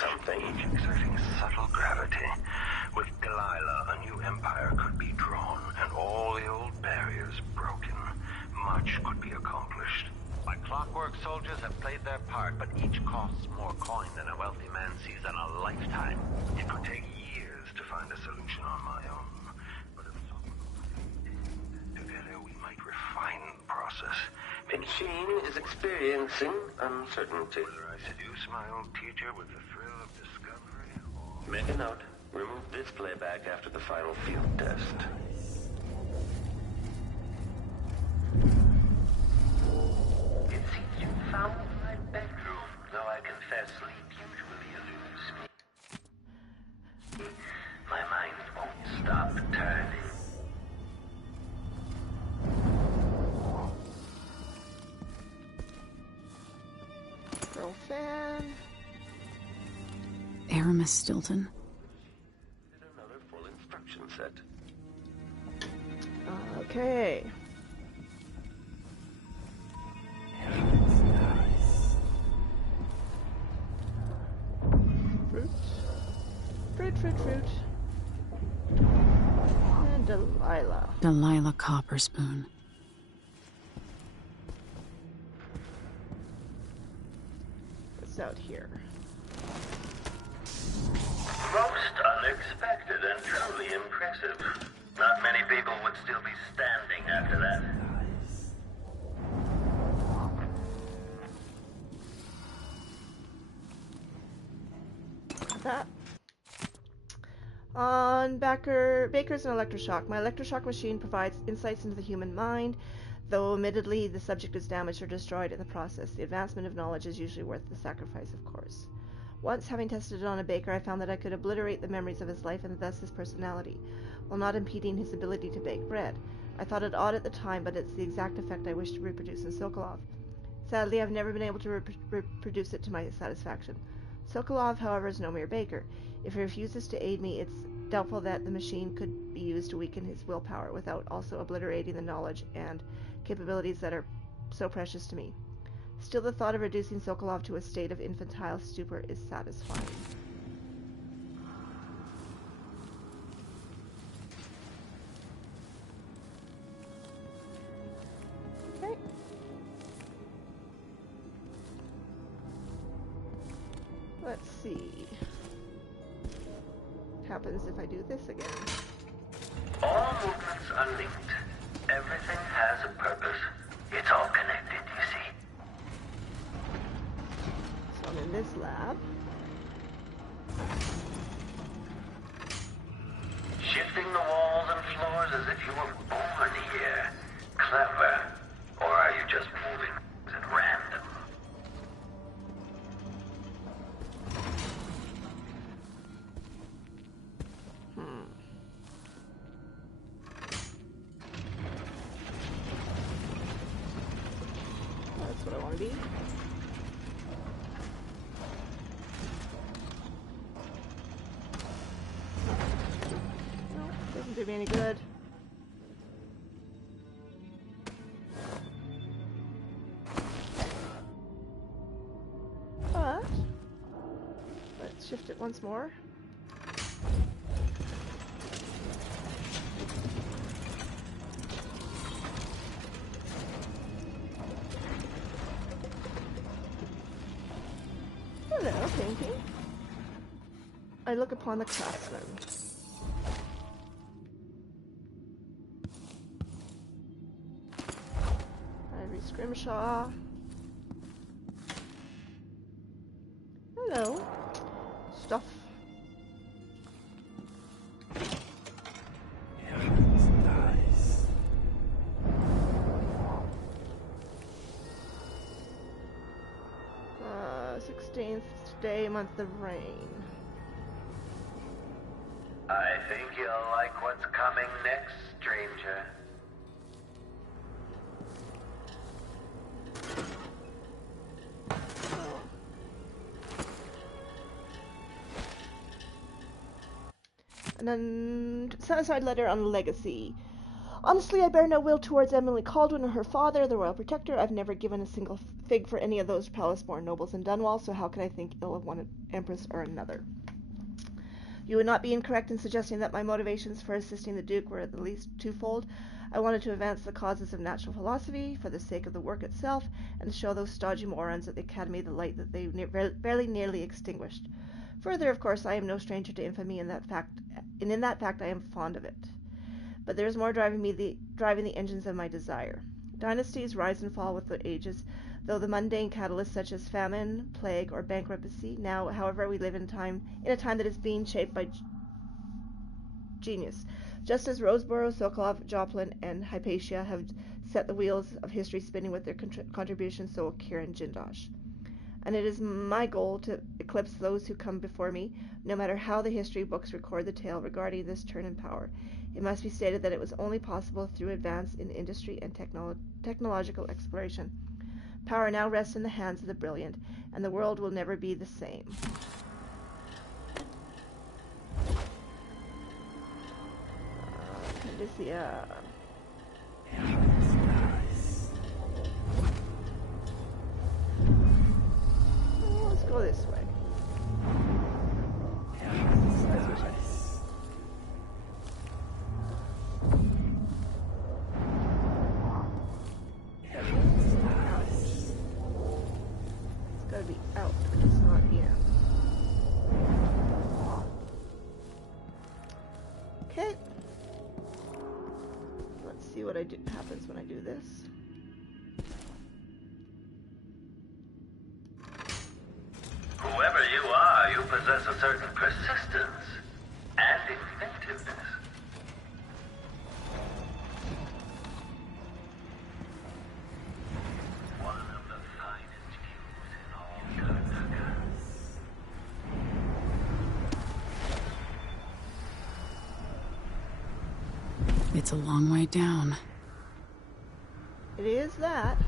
something. Each exerting subtle gravity. With Delilah, a new empire could be drawn, and all the old barriers broken. Much could be accomplished. My clockwork soldiers have played their part, but each costs more coin than a wealthy man sees in a lifetime. It could take years to find a solution on my own. But if together we might refine the process. The machine is experiencing uncertainty. Whether I seduce my old teacher with the thrill of discovery or... Make a note. Remove this playback after the final field test. It seems you found my bedroom, though I confess sleep usually eludes me. My mind won't stop turning. Girl fan. Aramis Stilton. Another full instruction set. Okay. Fruit. And Delilah. Delilah Copperspoon. What's out here? Most unexpected and truly impressive. Not many people would still be standing after that. that. On Baker's and Electroshock. My electroshock machine provides insights into the human mind, though admittedly the subject is damaged or destroyed in the process. The advancement of knowledge is usually worth the sacrifice, of course. Once, having tested it on a baker, I found that I could obliterate the memories of his life and thus his personality, while not impeding his ability to bake bread. I thought it odd at the time, but it's the exact effect I wish to reproduce in Sokolov. Sadly, I've never been able to reproduce it to my satisfaction. Sokolov, however, is no mere baker. If he refuses to aid me, it's doubtful that the machine could be used to weaken his willpower without also obliterating the knowledge and capabilities that are so precious to me. Still, the thought of reducing Sokolov to a state of infantile stupor is satisfying. Okay. Let's see. What happens if I do this again? All movements are linked. Everything has a purpose. It's all connected, you see. So I'm in this lab. Shifting the walls and floors as if you were born here. Clever. Or are you just moving at random? That's what I want to be. No, doesn't do me any good. But let's shift it once more. Hello, painting. I look upon the craftsman. Ivory Scrimshaw. Hello. Stuff. Nice. 16th day, month of rain. I think you'll like what's coming next, stranger. And then set-aside letter on legacy. Honestly, I bear no will towards Emily Caldwin or her father, the royal protector. I've never given a single fig for any of those palace-born nobles in Dunwall, so how can I think ill of one empress or another? You would not be incorrect in suggesting that my motivations for assisting the Duke were at least twofold. I wanted to advance the causes of natural philosophy for the sake of the work itself, and to show those stodgy morons at the Academy the light that they very nearly extinguished. Further, of course, I am no stranger to infamy, and in that fact I am fond of it. But there is more driving the engines of my desire. Dynasties rise and fall with the ages, though the mundane catalysts such as famine, plague, or bankruptcy. Now, however, we live in a time that is being shaped by genius. Just as Roseboro, Sokolov, Joplin, and Hypatia have set the wheels of history spinning with their contributions, so will Kira and Jindosh. And it is my goal to eclipse those who come before me, no matter how the history books record the tale regarding this turn in power. It must be stated that it was only possible through advance in industry and technological exploration. Power now rests in the hands of the brilliant, and the world will never be the same. Candicia. Let's go this way. It's gotta be out, it's not in. Okay. Let's see what happens when I do this. Whoever you are, you possess a certain persistence and inventiveness. One of the finest cubes in all Karnaca. It's a long way down. It is that.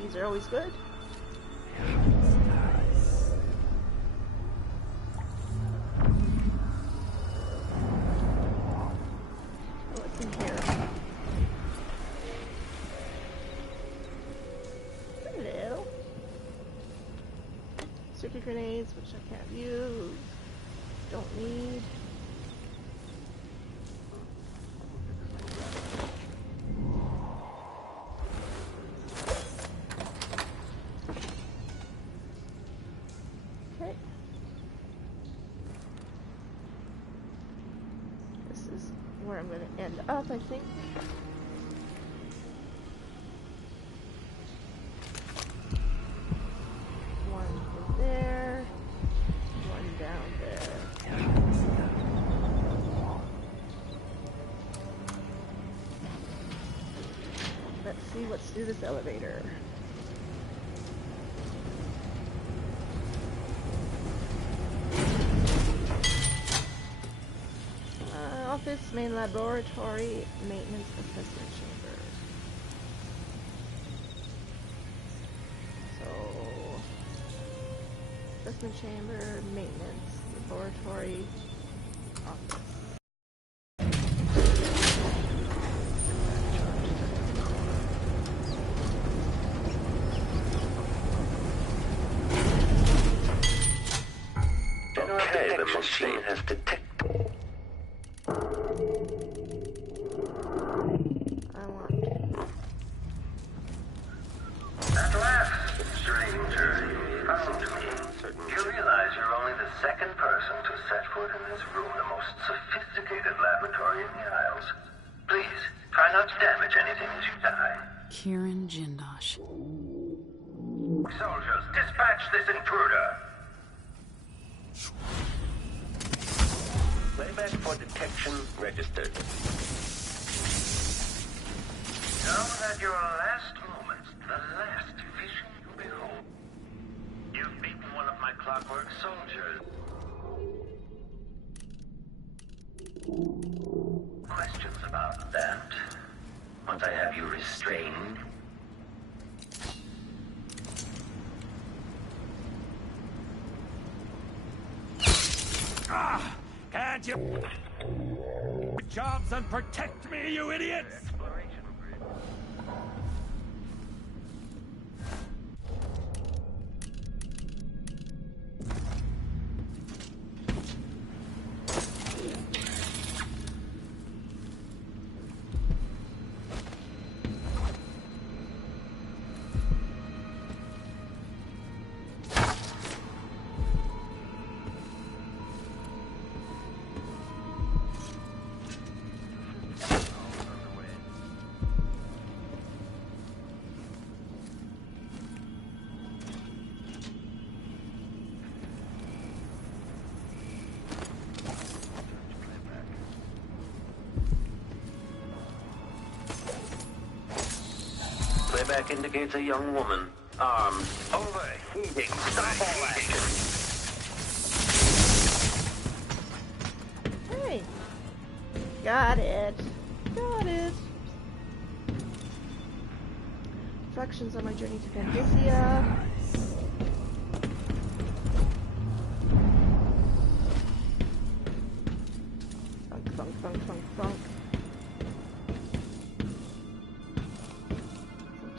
Keys are always good. What's in here? Hello. Circuit grenades, which I can't use. Don't need. Where I'm going to end up, I think. One in there, one down there. Let's see what's through this elevator. Office, main laboratory, maintenance, assessment chamber. So, assessment chamber, maintenance, laboratory, office. Okay, the machine has detected. At last, stranger, you found me. You realize you're only the second person to set foot in this room, the most sophisticated laboratory in the Isles. Please, try not to damage anything as you die. Kieran Jindosh. Soldiers, dispatch this intruder. Playback for detection registered. Now that your last moments, the last vision you behold, you've beaten one of my clockwork soldiers. Questions about that? Once I have you restrained? Ah! Can't you jobs and protect me, you idiots? Playback indicates a young woman, armed, overheating. Stop all that. Hey, got it. Got it. Reflections on my journey to Pandysia. Funk, funk, funk, funk.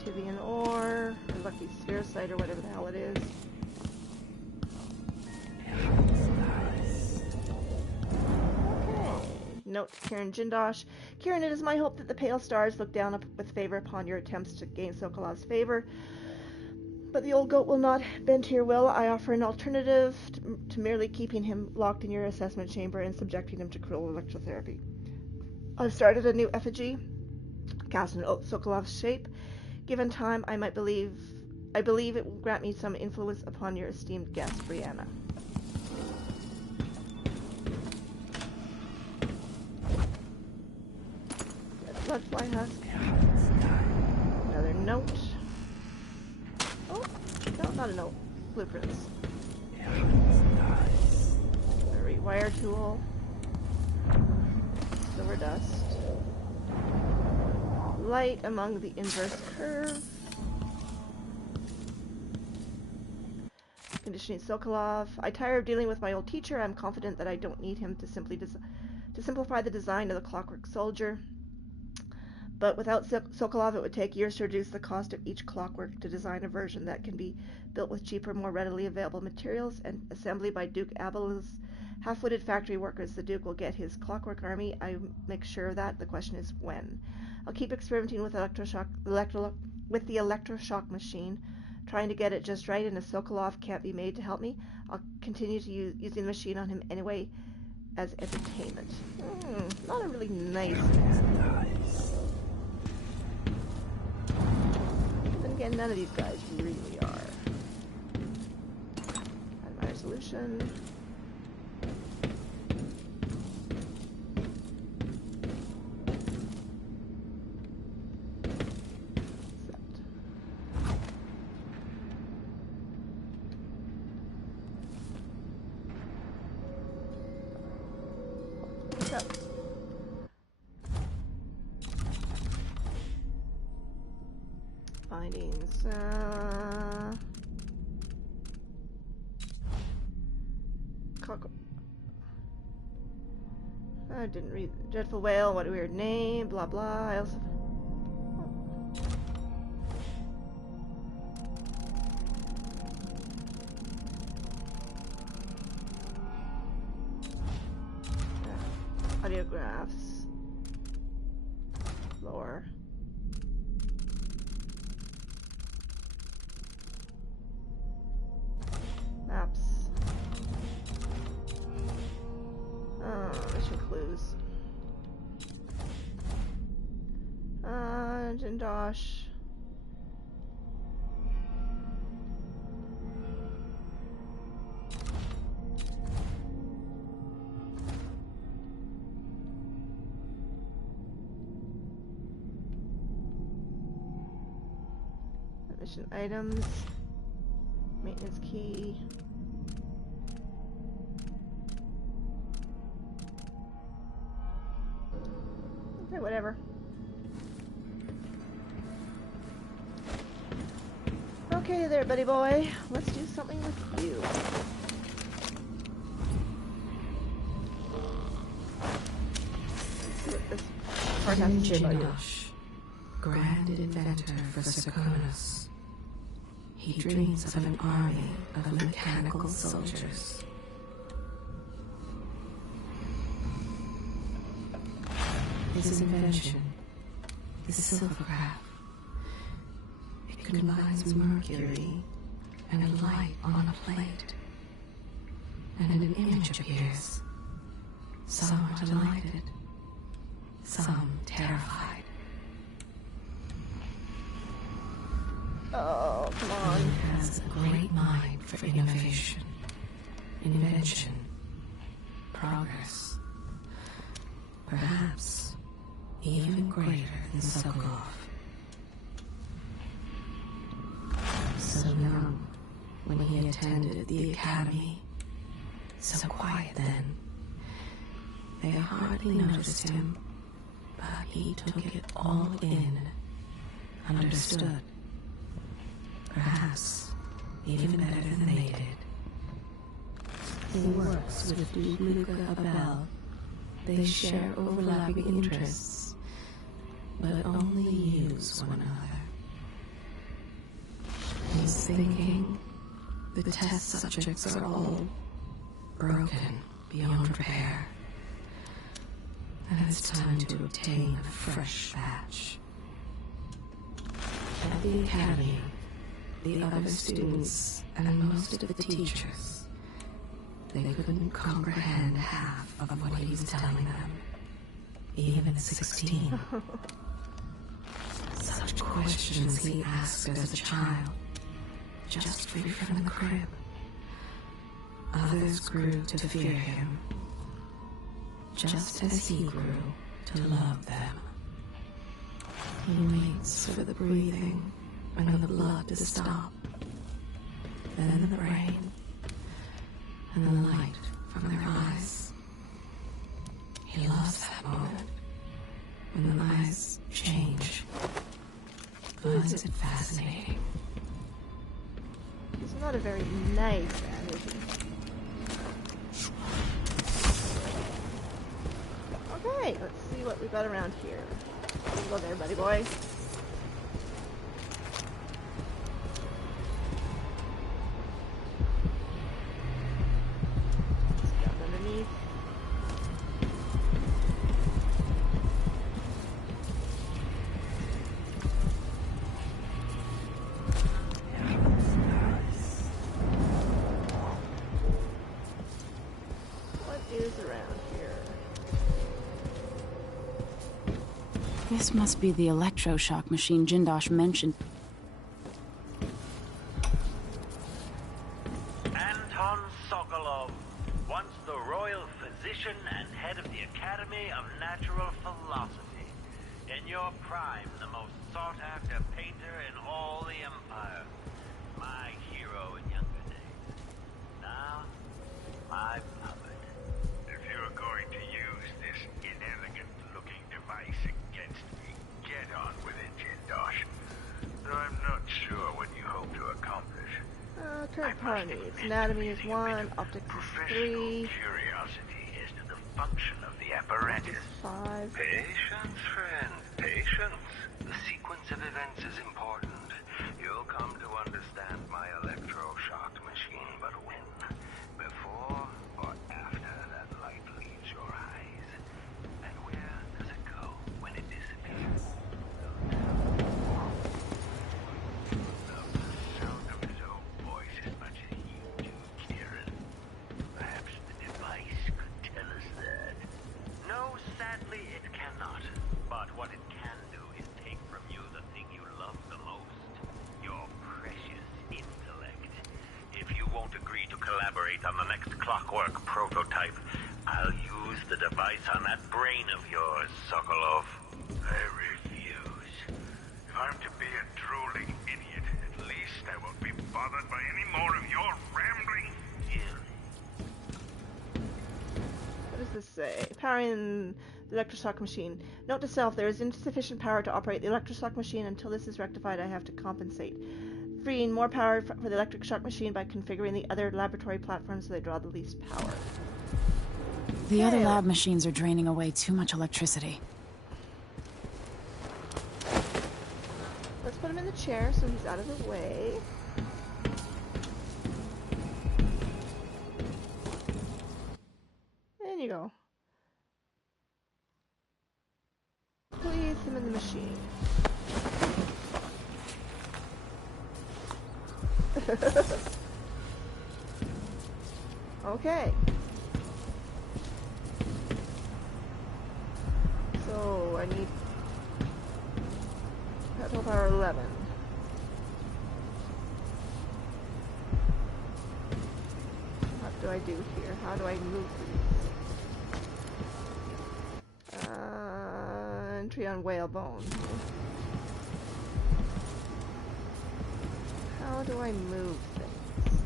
Tibian ore, or lucky sphericite, or whatever the hell it is. Okay. note to Kieran Jindosh. Kieran, it is my hope that the Pale Stars look down with favor upon your attempts to gain Sokolov's favor. But the old goat will not bend to your will. I offer an alternative to merely keeping him locked in your assessment chamber and subjecting him to cruel electrotherapy. I've started a new effigy, cast in Sokolov's shape. Given time, I believe it will grant me some influence upon your esteemed guest, Brianna. Bloodfly husk. Another note. Oh, no, not a note. Blueprints. A rewire tool. Silver dust. Light among the inverse curve. Conditioning Sokolov. I tire of dealing with my old teacher. I'm confident that I don't need him to simplify the design of the Clockwork Soldier. But without Sokolov, it would take years to reduce the cost of each clockwork to design a version that can be built with cheaper, more readily available materials and assembly by Duke Abelo's half-witted factory workers. The Duke will get his clockwork army. I make sure of that. The question is when. I'll keep experimenting with the electroshock machine, trying to get it just right, and if Sokolov can't be made to help me, I'll continue to using the machine on him anyway as entertainment. Not a really nice man. Then again, none of these guys really are. Admire solution. Findings. I didn't read. Dreadful whale. What a weird name. Blah blah. I also. Audiographs. Lore. Maps. Mission clues. Jindosh. Mission items. Maintenance key. Okay, whatever. Okay there, buddy boy. Let's do something with you. Let's see what this part has to say about you. Grand inventor for Serkonos. He dreams of an army of mechanical soldiers. His invention is silvercraft. It combines mercury and light on a plate, and an image appears. Some are delighted, some terrified. Oh, come on. He has a great mind for innovation, invention, progress. Perhaps even greater than Sokolov. So young when he attended the academy, so quiet then. They hardly noticed him, but he took it all in, understood. Perhaps even better than they did. He works with Duke Luca Abel. They share overlapping interests, but only use one another. He's thinking the test subjects are all broken beyond repair. and it's time to obtain a fresh batch. At the academy, the other students and most of the teachers, they couldn't comprehend half of what he was telling them, even at 16. Such questions he asked as a child, just free from the crib. Others grew to fear him, just as he grew to love them. He waits for the breathing and the blood to stop, then the brain, and the light from their eyes. He loves that moment, when the eyes change. Finds it fascinating. He's not a very nice man, is he? Okay, let's see what we got around here. Go there, buddy boy. Down underneath. What is around here? This must be the electroshock machine Jindosh mentioned. Anton Sokolov, once the royal physician and head of the Academy of Natural Philosophy. In your prime, the most sought-after painter in all the Empire. My hero in younger days. Now, my puppet. If you're going to use this inelegant-looking device against me, get on with it, Jindosh. Though I'm not sure what you hope to accomplish. Current power needs. Anatomy is 1, optics is 3. Curiosity as to the function of the apparatus. 5. Patience, friend, patience. The sequence of events is important. You'll come to understand my electroshock machine, but when? Before or after that light leaves your eyes? And where does it go when it disappears? The sound of his own voice as much as you do, Kieran. Perhaps the device could tell us that. No, sadly, it cannot. But what it can do is take from you the thing you love the most. Your precious intellect. If you won't agree to collaborate on the next clockwork prototype, I'll use the device on that brain of yours, Sokolov. I refuse. If I'm to be a drooling idiot, at least I won't be bothered by any more of your rambling. What does this say? Powering the electroshock machine. Note to self, there is insufficient power to operate the electroshock machine. Until this is rectified, I have to compensate. Freeing more power for the electric shock machine by configuring the other laboratory platforms so they draw the least power. The other lab machines are draining away too much electricity. Let's put him in the chair so he's out of the way. There you go. Please him in the machine. Okay. So I need petrol power 11. What do I do here? How do I move these? Entry on whalebone. How do I move things?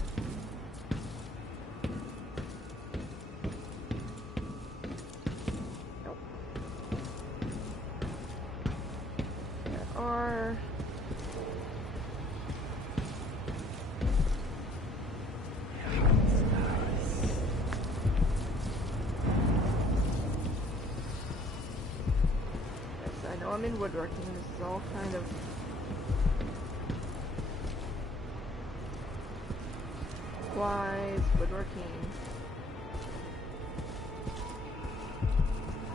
Nope. There are... Yes, I know I'm in woodworking. This is all kind of... Wise woodworking.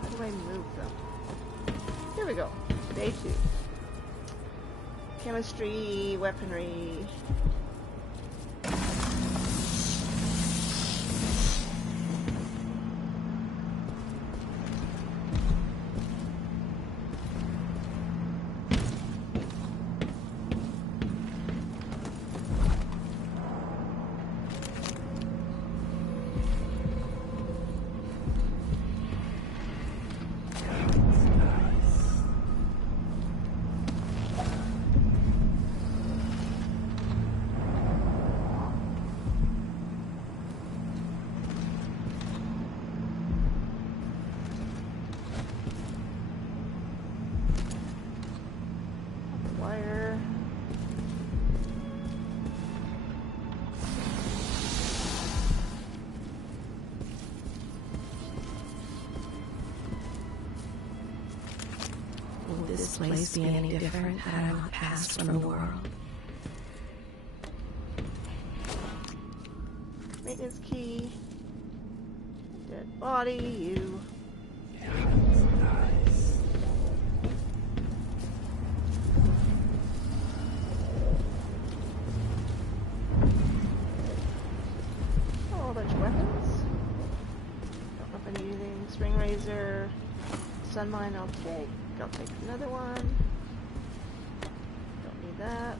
How do I move them? Here we go. Day 2. Chemistry, weaponry. Wire. Will this place be any different had I not passed from the world? Maintenance key. Dead body, you. Oh, a bunch of weapons. Don't know if I need anything. String razor. Sun mine I'll take. I'll take another one. Don't need that.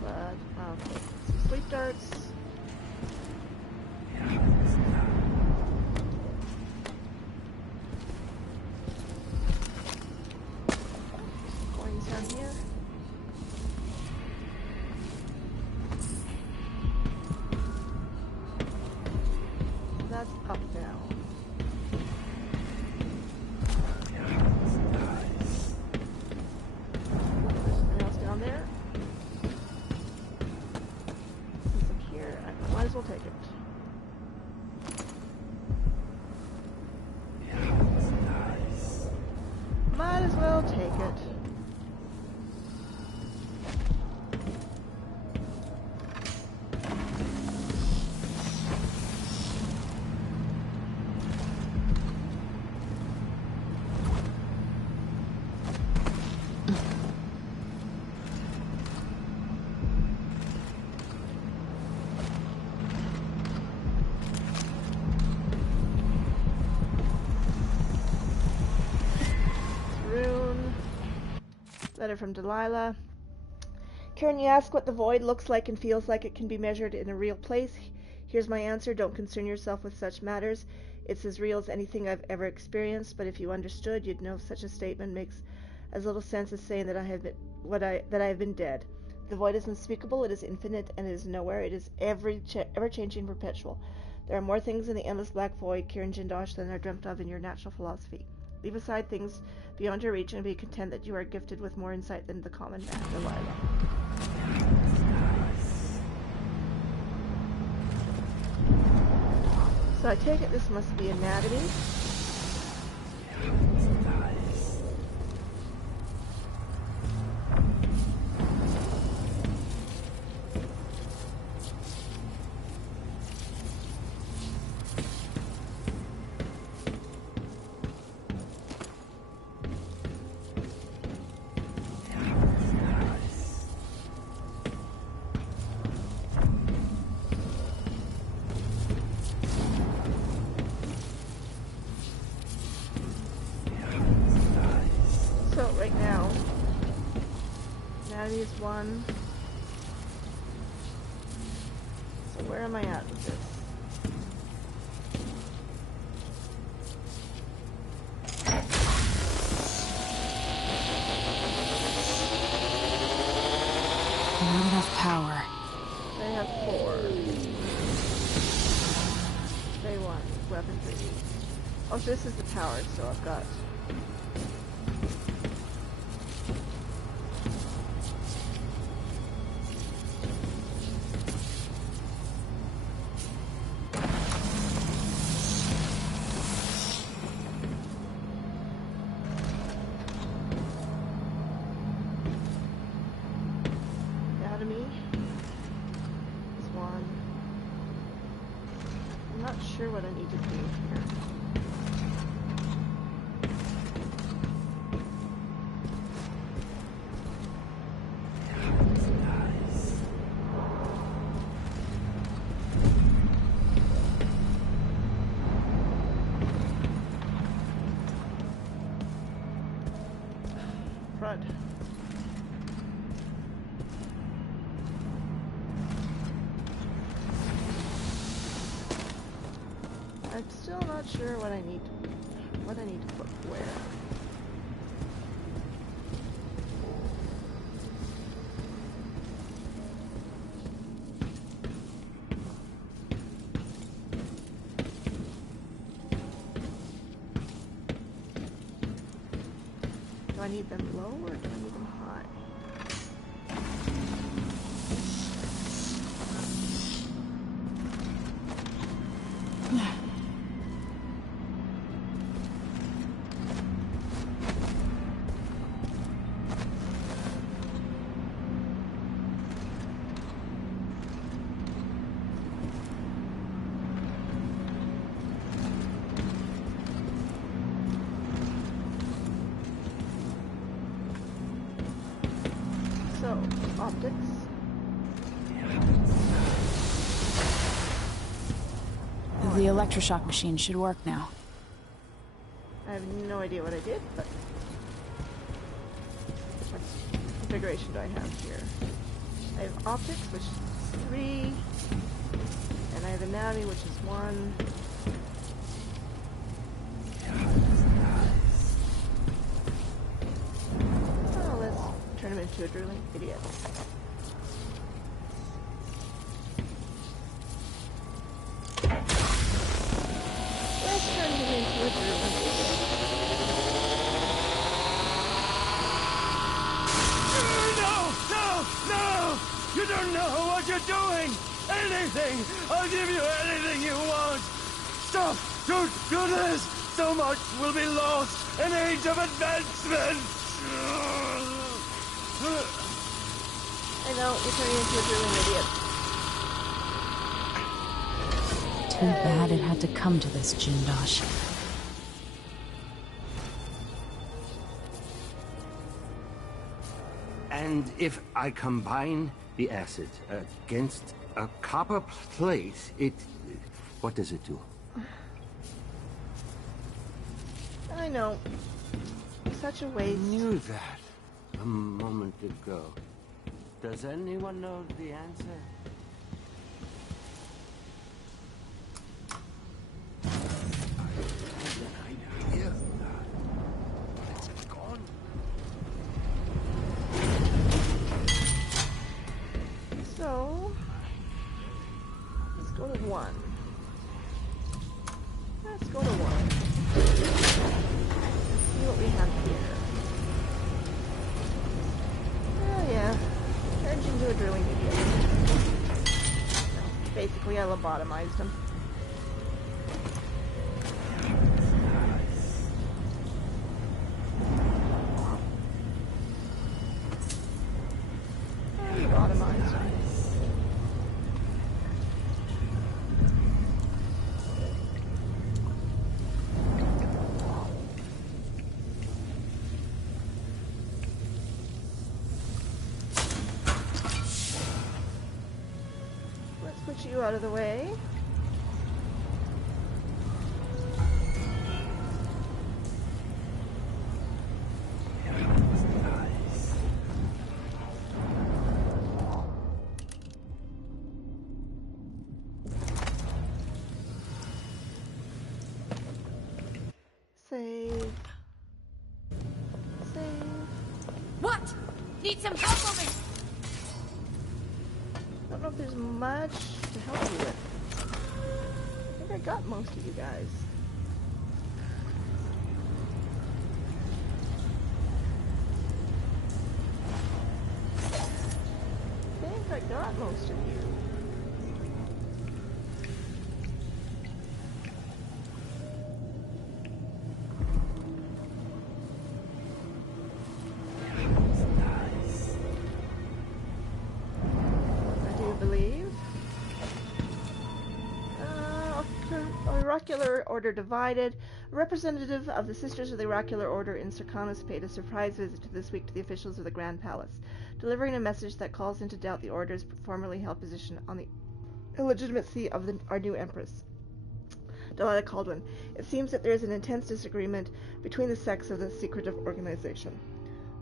But I'll take some sleep darts. Coins down here. That's up now. Something else down there. Since I'm here, I might as well take it. Might as well take it. Letter from Delilah. Karen, you ask what the void looks like and feels like it can be measured in a real place. Here's my answer. Don't concern yourself with such matters. It's as real as anything I've ever experienced, but if you understood, you'd know such a statement makes as little sense as saying that I have been dead. The void is unspeakable, it is infinite, and it is nowhere. It is ever-changing, perpetual. There are more things in the endless black void, Karen Jindosh, than are dreamt of in your natural philosophy. Leave aside things beyond your reach and be content that you are gifted with more insight than the common man, Delilah. So I take it this must be anatomy. So right now, anatomy is 1. So where am I at with this? Not enough power. They have 4. Day 1, weapon 3. Oh, so this is the power, so I've got... not sure what I need to do here. Crud. I'm still not sure what I need to put where. Do I need them low or do I need them high? So, optics. The electroshock machine should work now. I have no idea what I did, but what configuration do I have here? I have optics, which is 3, and I have anatomy, which is 1. Oh, let's turn him into a drooling idiot. Let's turn him into a drooling idiot. No! You don't know what you're doing! Anything! I'll give you anything you want! Stop! Don't do this! So much will be lost! An age of advancement! I know, you're turning into a drooling idiot. Too bad it had to come to this, Jindosh. And if I combine the acid against a copper plate, what does it do? I know. Such a waste. I knew that a moment ago. Does anyone know the answer? I had an idea, but it's gone. So, let's go to 1. Let's go to 1. Let's see what we have here. Oh yeah, turns into a drooling idiot. Basically, I lobotomized him. Lobotomized him. Let's put you out of the way. Save. Save. What? Need some help over here? I don't know if there's much to help you with. I think I got most of you guys. I think I got most of you. I do believe. Oracular Order divided. A representative of the Sisters of the Oracular Order in Serkanos paid a surprise visit this week to the officials of the Grand Palace, delivering a message that calls into doubt the Order's formerly held position on the illegitimacy of our new Empress, Delilah Caldwin. It seems that there is an intense disagreement between the sects of the secretive organization.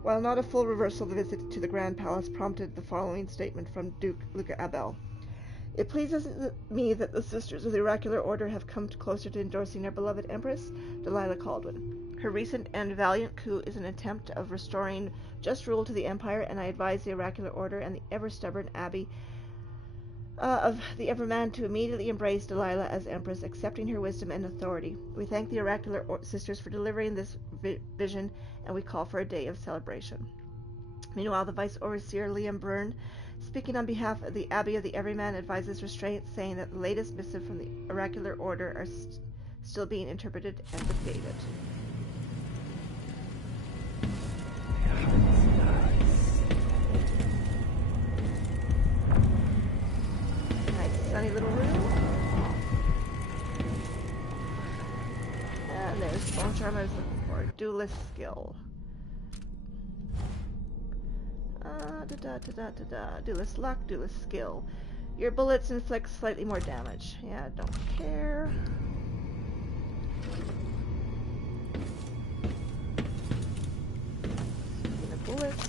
While not a full reversal, the visit to the Grand Palace prompted the following statement from Duke Luca Abel. It pleases me that the Sisters of the Oracular Order have come closer to endorsing their beloved Empress, Delilah Caldwin. Her recent and valiant coup is an attempt of restoring just rule to the Empire, and I advise the Oracular Order and the ever-stubborn Abbey of the Everman to immediately embrace Delilah as Empress, accepting her wisdom and authority. We thank the Oracular Sisters for delivering this vision, and we call for a day of celebration. Meanwhile, the Vice Overseer Liam Byrne, speaking on behalf of the Abbey of the Everyman, advises restraint, saying that the latest missive from the Oracular Order are still being interpreted and debated. Nice sunny little room. And there's the bone charm I was looking for. Duelist skill. Duelist luck, duelist skill. Your bullets inflict slightly more damage. Yeah, don't care. The bullets.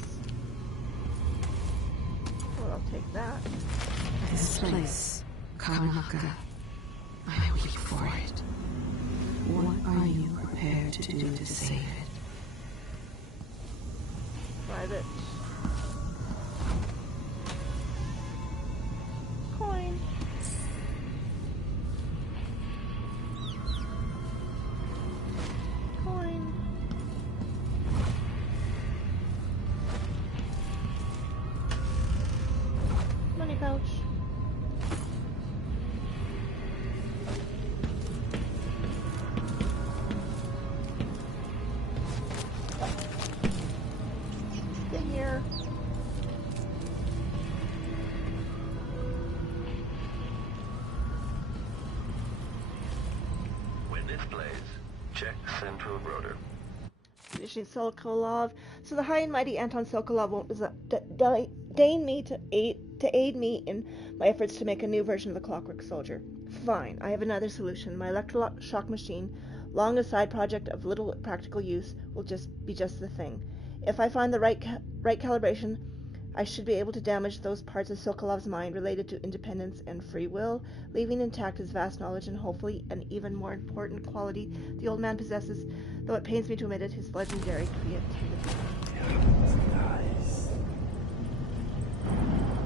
Well, I'll take that. This place, Karnaka, I weep for it. What are you prepared to do to save it? Private. Coin. Coin. Money pouch. Stay here. Witness blaze. Check central rotor. Finishing Sokolov. So the high and mighty Anton Sokolov won't deign me to aid me in my efforts to make a new version of the Clockwork Soldier. Fine, I have another solution. My electroshock machine, long a side project of little practical use, will be just the thing. If I find the right calibration, I should be able to damage those parts of Sokolov's mind related to independence and free will, leaving intact his vast knowledge and hopefully an even more important quality the old man possesses, though it pains me to admit it, his legendary creativity.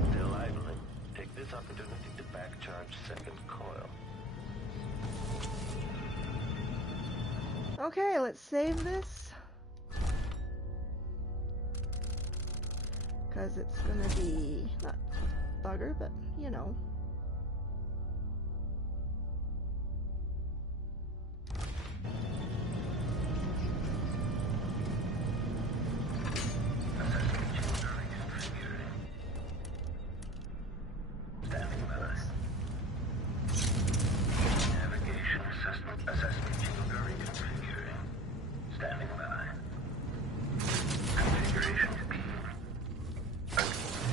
Still idling. Take this opportunity to back-charge second coil. Okay, let's save this. Because it's gonna be, not bugger, but, you know. Standing by. Navigation assessment chamber reconfiguring. Standing by. Configuration key.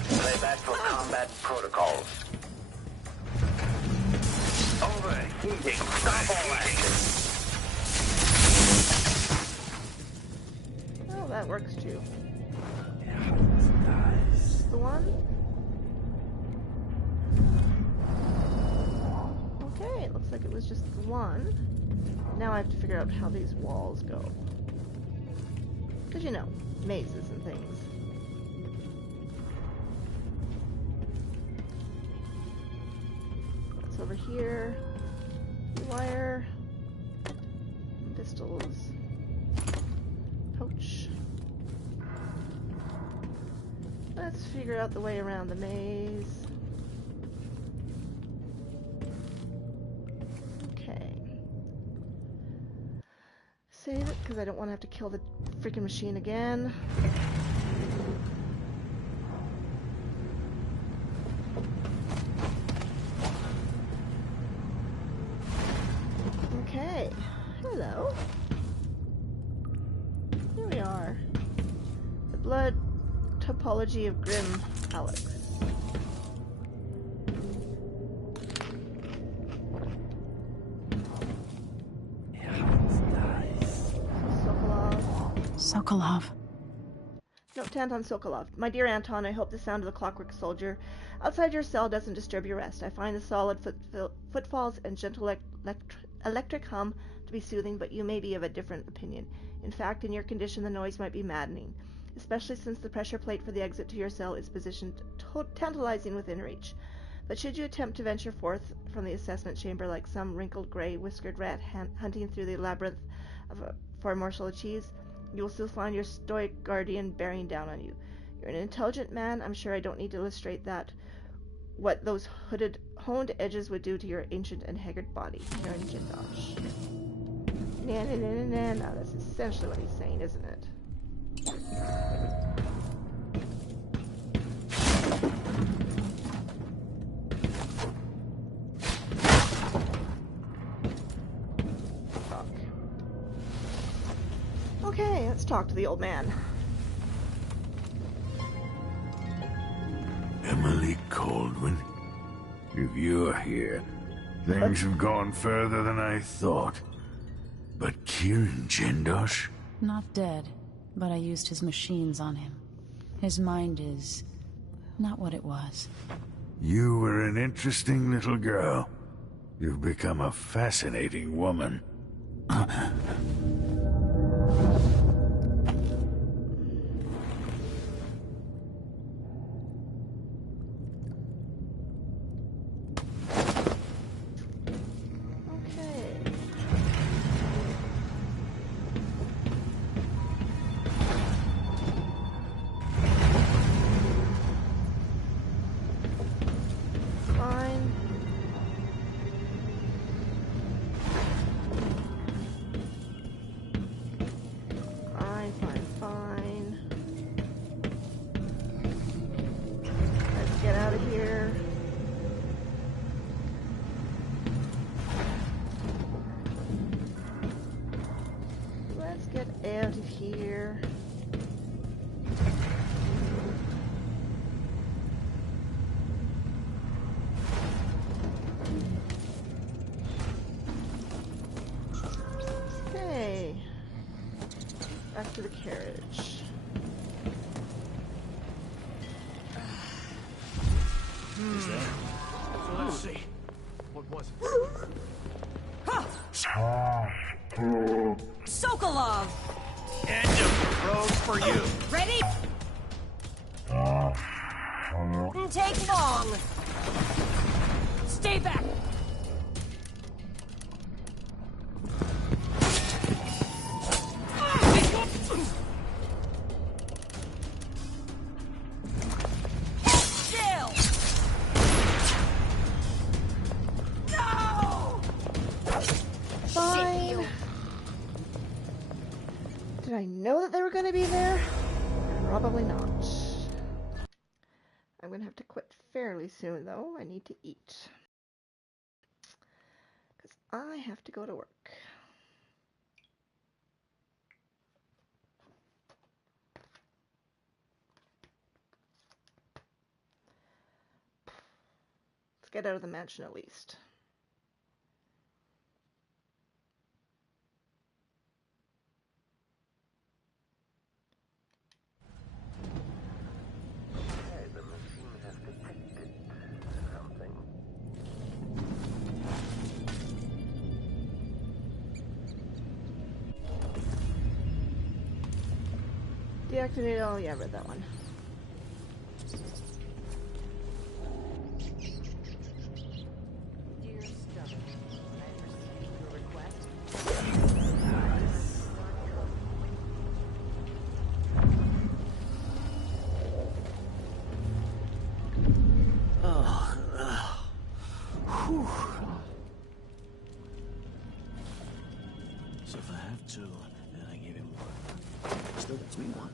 Playback for combat protocols. Overheating. Stop all action. Oh, that works too. The one? Okay, it looks like it was just the one. Now I have to figure out how these walls go. Because, you know, mazes and things. What's over here? Wire. Pistols. Pouch. Let's figure out the way around the maze. Okay. Save it, because I don't want to have to kill the freaking machine again. Okay. Hello. Here we are. The blood topology of Grim Alex. Sokolov. Note to Anton Sokolov. My dear Anton, I hope the sound of the clockwork soldier outside your cell doesn't disturb your rest. I find the solid footfalls and gentle electric hum to be soothing, but you may be of a different opinion. In fact, in your condition, the noise might be maddening, especially since the pressure plate for the exit to your cell is positioned tantalizing within reach. But should you attempt to venture forth from the assessment chamber like some wrinkled gray whiskered rat hunting through the labyrinth for a morsel of cheese, you will still find your stoic guardian bearing down on you. You're an intelligent man. I'm sure I don't need to illustrate that. What those honed edges would do to your ancient and haggard body. Here in Jindosh. Now that's essentially what he's saying, isn't it? Okay, let's talk to the old man. Emily Caldwin, if you're here, things have gone further than I thought. But Kieran Jindosh? Not dead, but I used his machines on him. His mind is not what it was. You were an interesting little girl. You've become a fascinating woman. Out of here. Okay. Back to the carriage. Is that? So let's see. What was it? Sokolov! End of road for you. Ready? Take long. Stay back. Chill. No. Fine. Did I know that they were going to be there? Probably not. I'm going to have to quit fairly soon, though. I need to eat. Because I have to go to work. Let's get out of the mansion at least. Deactivate, oh yeah, I read that one. Dear Stubborn, I received your request. So if I have to, then I give him one. He still gets me one.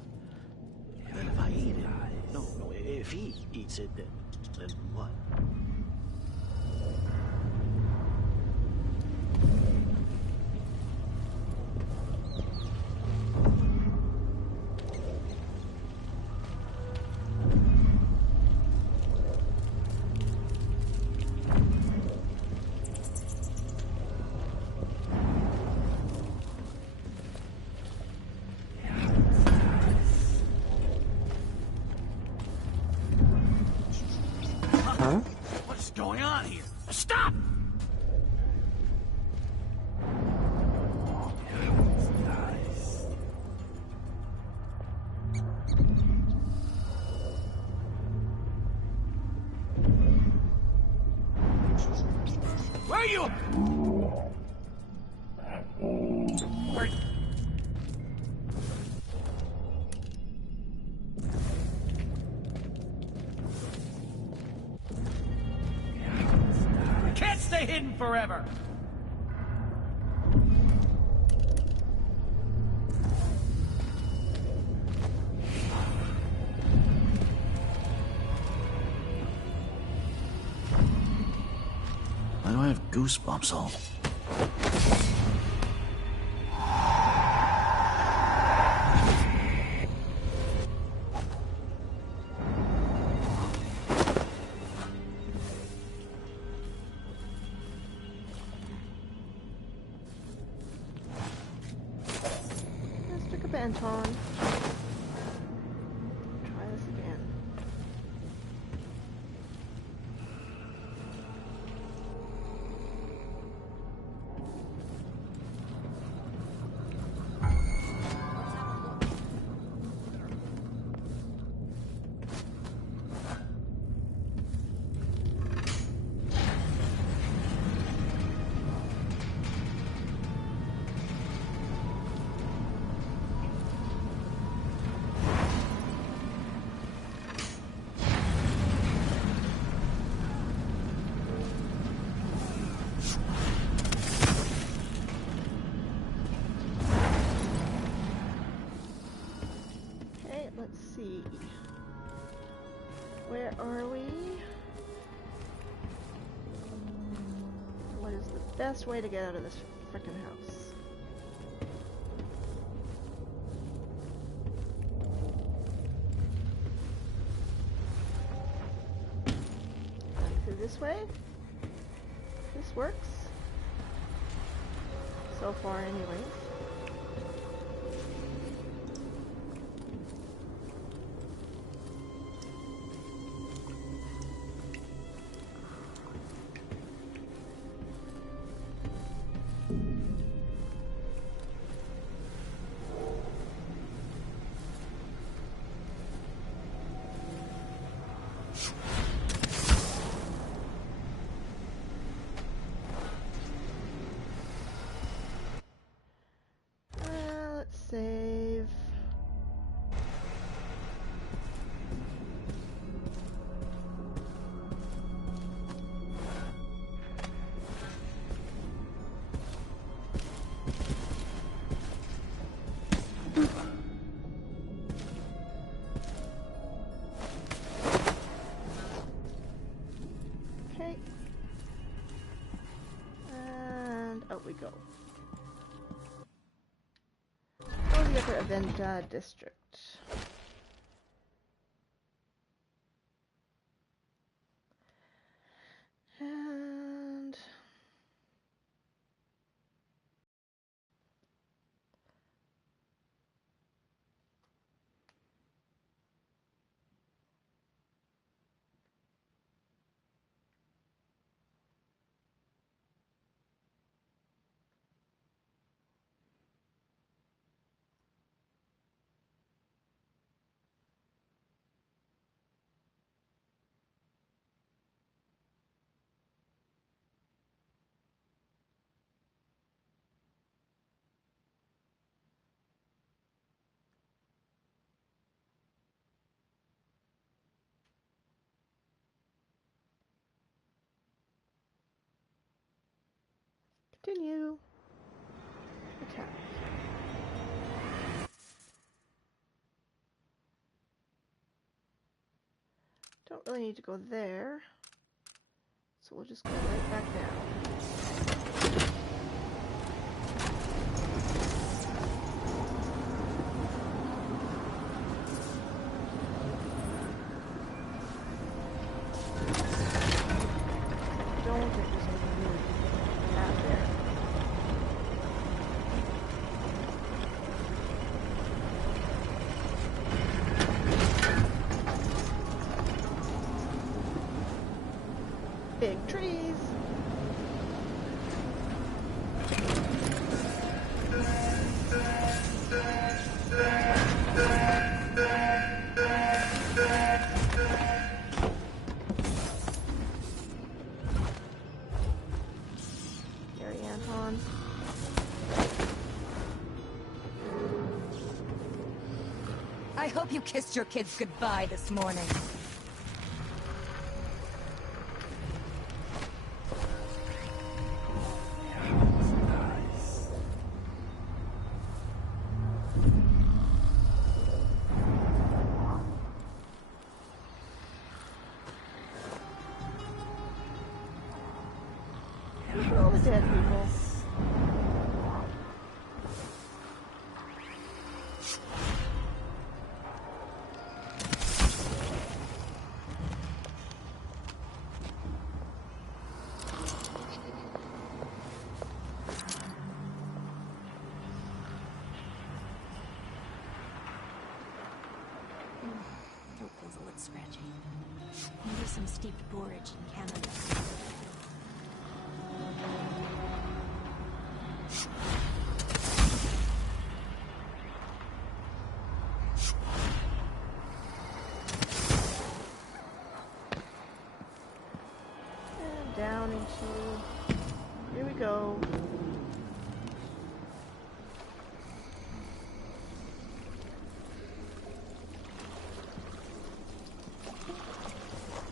And then if I eat it, no, if he eats it, then what? on here? Stop! Where are you? Where? I can't stay hidden forever. Why do I have goosebumps all? Let's pick up Anton. Try this again. Let's see. Where are we? What is the best way to get out of this frickin' house? Through this way? This works. So far, anyways. Save. Okay. And out we go. The upper Aventa district. And continue. Attack. Don't really need to go there, so we'll just go right back down. Don't think there's anything really out there. Big tree. Anton. I hope you kissed your kids goodbye this morning. All the dead people. Throat feels a little scratchy. Maybe some steeped borage in Canada. And down into... Here we go.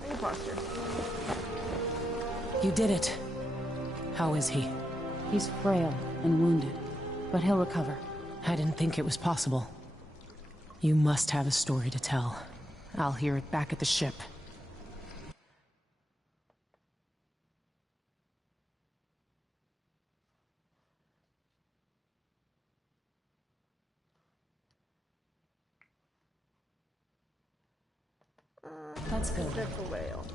Imposter. You did it. How is he? He's frail and wounded, but he'll recover. I didn't think it was possible. You must have a story to tell. I'll hear it back at the ship. That's good. That's a whale.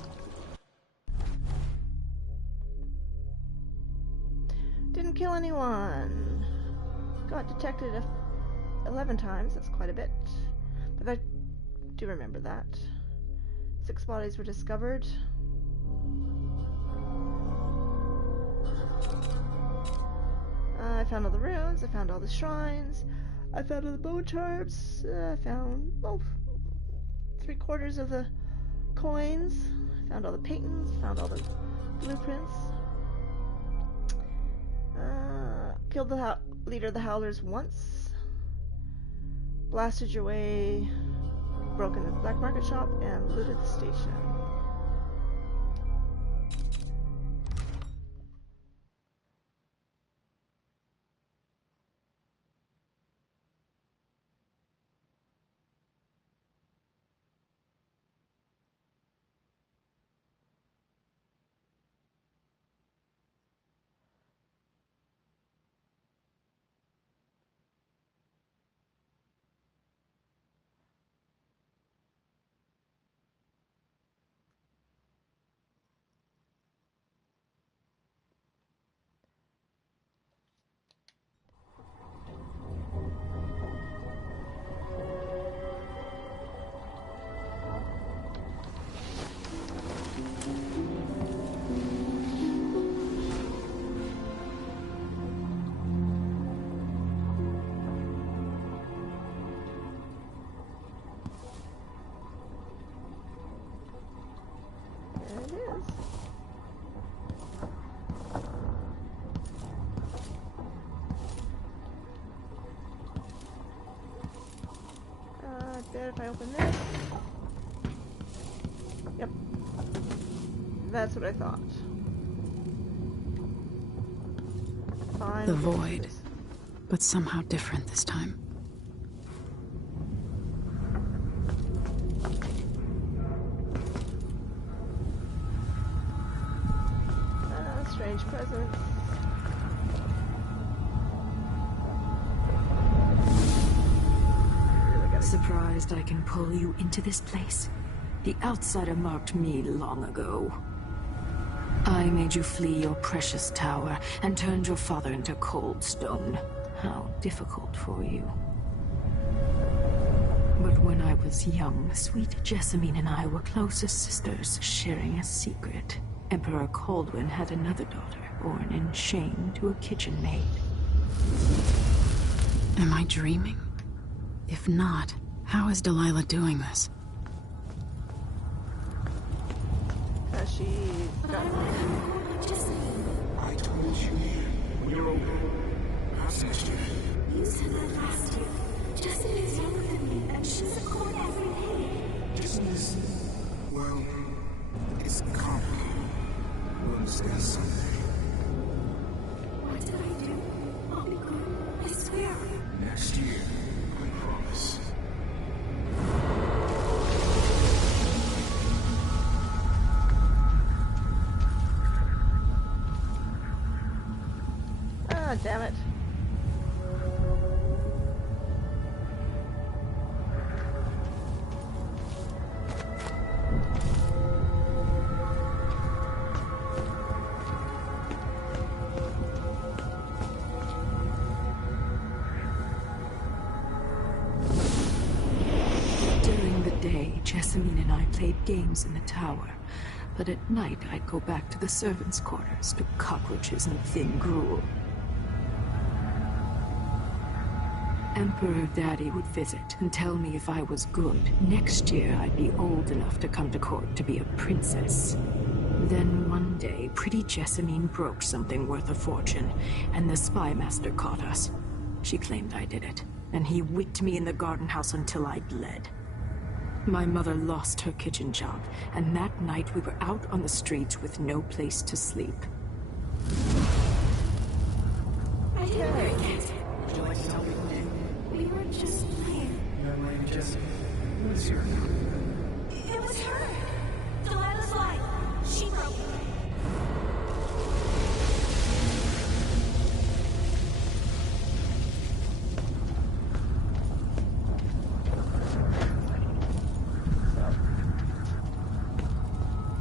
Didn't kill anyone. Got detected 11 times. That's quite a bit. But I do remember that. 6 bodies were discovered. I found all the runes. I found all the shrines. I found all the bone charms. I found, well, 3/4 of the coins. Found all the paintings. Found all the blueprints. Killed the leader of the Howlers once. Blasted your way. Broke in the black market shop and looted the station. There it is. I bet if I open this... Yep. That's what I thought. Fine. The void, but somehow different this time. Strange presence. Surprised I can pull you into this place? The outsider marked me long ago. I made you flee your precious tower and turned your father into cold stone. How difficult for you. But when I was young, sweet Jessamine and I were close as sisters, sharing a secret. Emperor Kaldwin had another daughter, born in shame to a kitchen maid. Am I dreaming? If not, how is Delilah doing this? She's got... I told you, there someday. What did I do? I'll be good. I swear. Next year, I promise. Ah, damn it. During the day, Jessamine and I played games in the tower. But at night, I'd go back to the servants' quarters to cockroaches and thin gruel. Emperor Daddy would visit and tell me if I was good. Next year, I'd be old enough to come to court to be a princess. Then one day, pretty Jessamine broke something worth a fortune, and the spy master caught us. She claimed I did it, and he whipped me in the garden house until I bled. My mother lost her kitchen job, and that night we were out on the streets with no place to sleep. I didn't break it. Would you like to tell me who did? We were just playing. Young lady Jessica, who is your name? It was her. Delilah's lie. She broke it.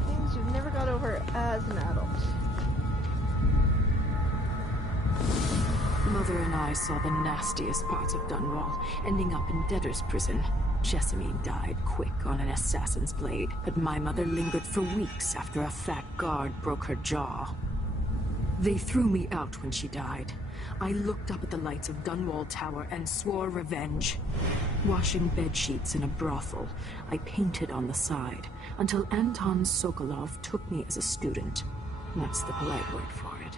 Things you've never got over as an adult. Mother and I saw the nastiest parts of Dunwall, ending up in debtor's prison. Jessamine died quick on an assassin's blade, but my mother lingered for weeks after a fat guard broke her jaw. They threw me out when she died. I looked up at the lights of Dunwall Tower and swore revenge. Washing bedsheets in a brothel, I painted on the side, until Anton Sokolov took me as a student. That's the polite word for it.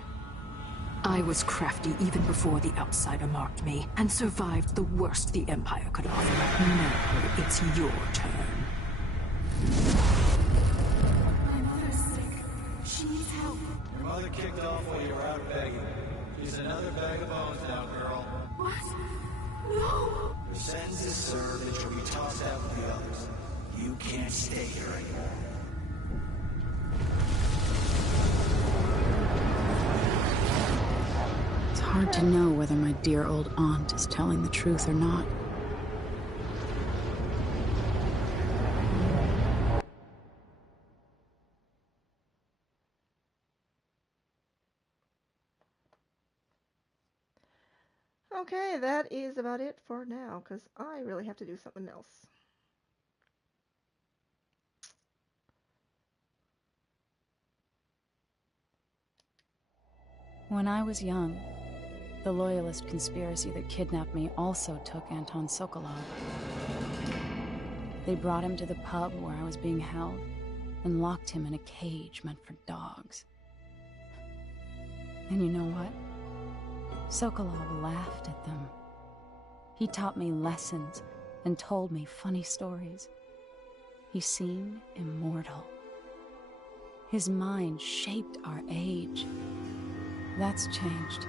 I was crafty even before the outsider marked me, and survived the worst the Empire could offer. Now it's your turn. My mother's sick. She needs help. Your mother kicked off while you were out begging. She's another bag of bones now, girl. What? No! Her sentence is served and she'll be tossed out with the others. You can't stay here anymore. It's hard to know whether my dear old aunt is telling the truth or not. Okay, that is about it for now, because I really have to do something else. When I was young, the Loyalist conspiracy that kidnapped me also took Anton Sokolov. They brought him to the pub where I was being held and locked him in a cage meant for dogs. And you know what? Sokolov laughed at them. He taught me lessons and told me funny stories. He seemed immortal. His mind shaped our age. That's changed.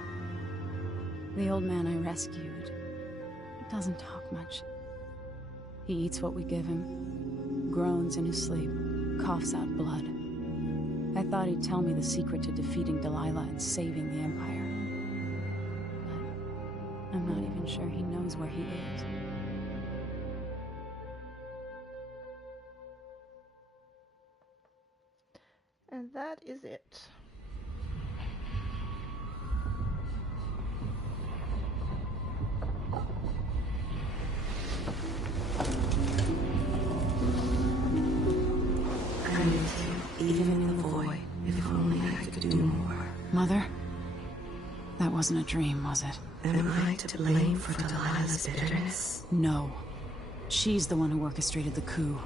The old man I rescued doesn't talk much. He eats what we give him, groans in his sleep, coughs out blood. I thought he'd tell me the secret to defeating Delilah and saving the Empire. But I'm not even sure he knows where he is. And that is it. I'm with you, even in the void. If only I could do more. Mother? That wasn't a dream, was it? Am I to blame for Delilah's bitterness? No. She's the one who orchestrated the coup.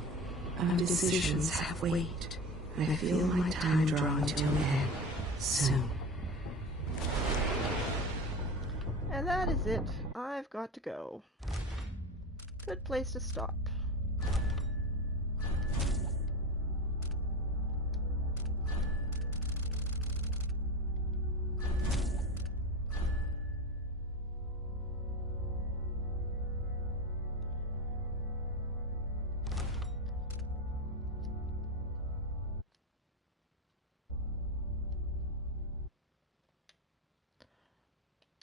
Our decisions have weight. I feel my time drawing to an end soon. And that is it. I've got to go. Good place to stop.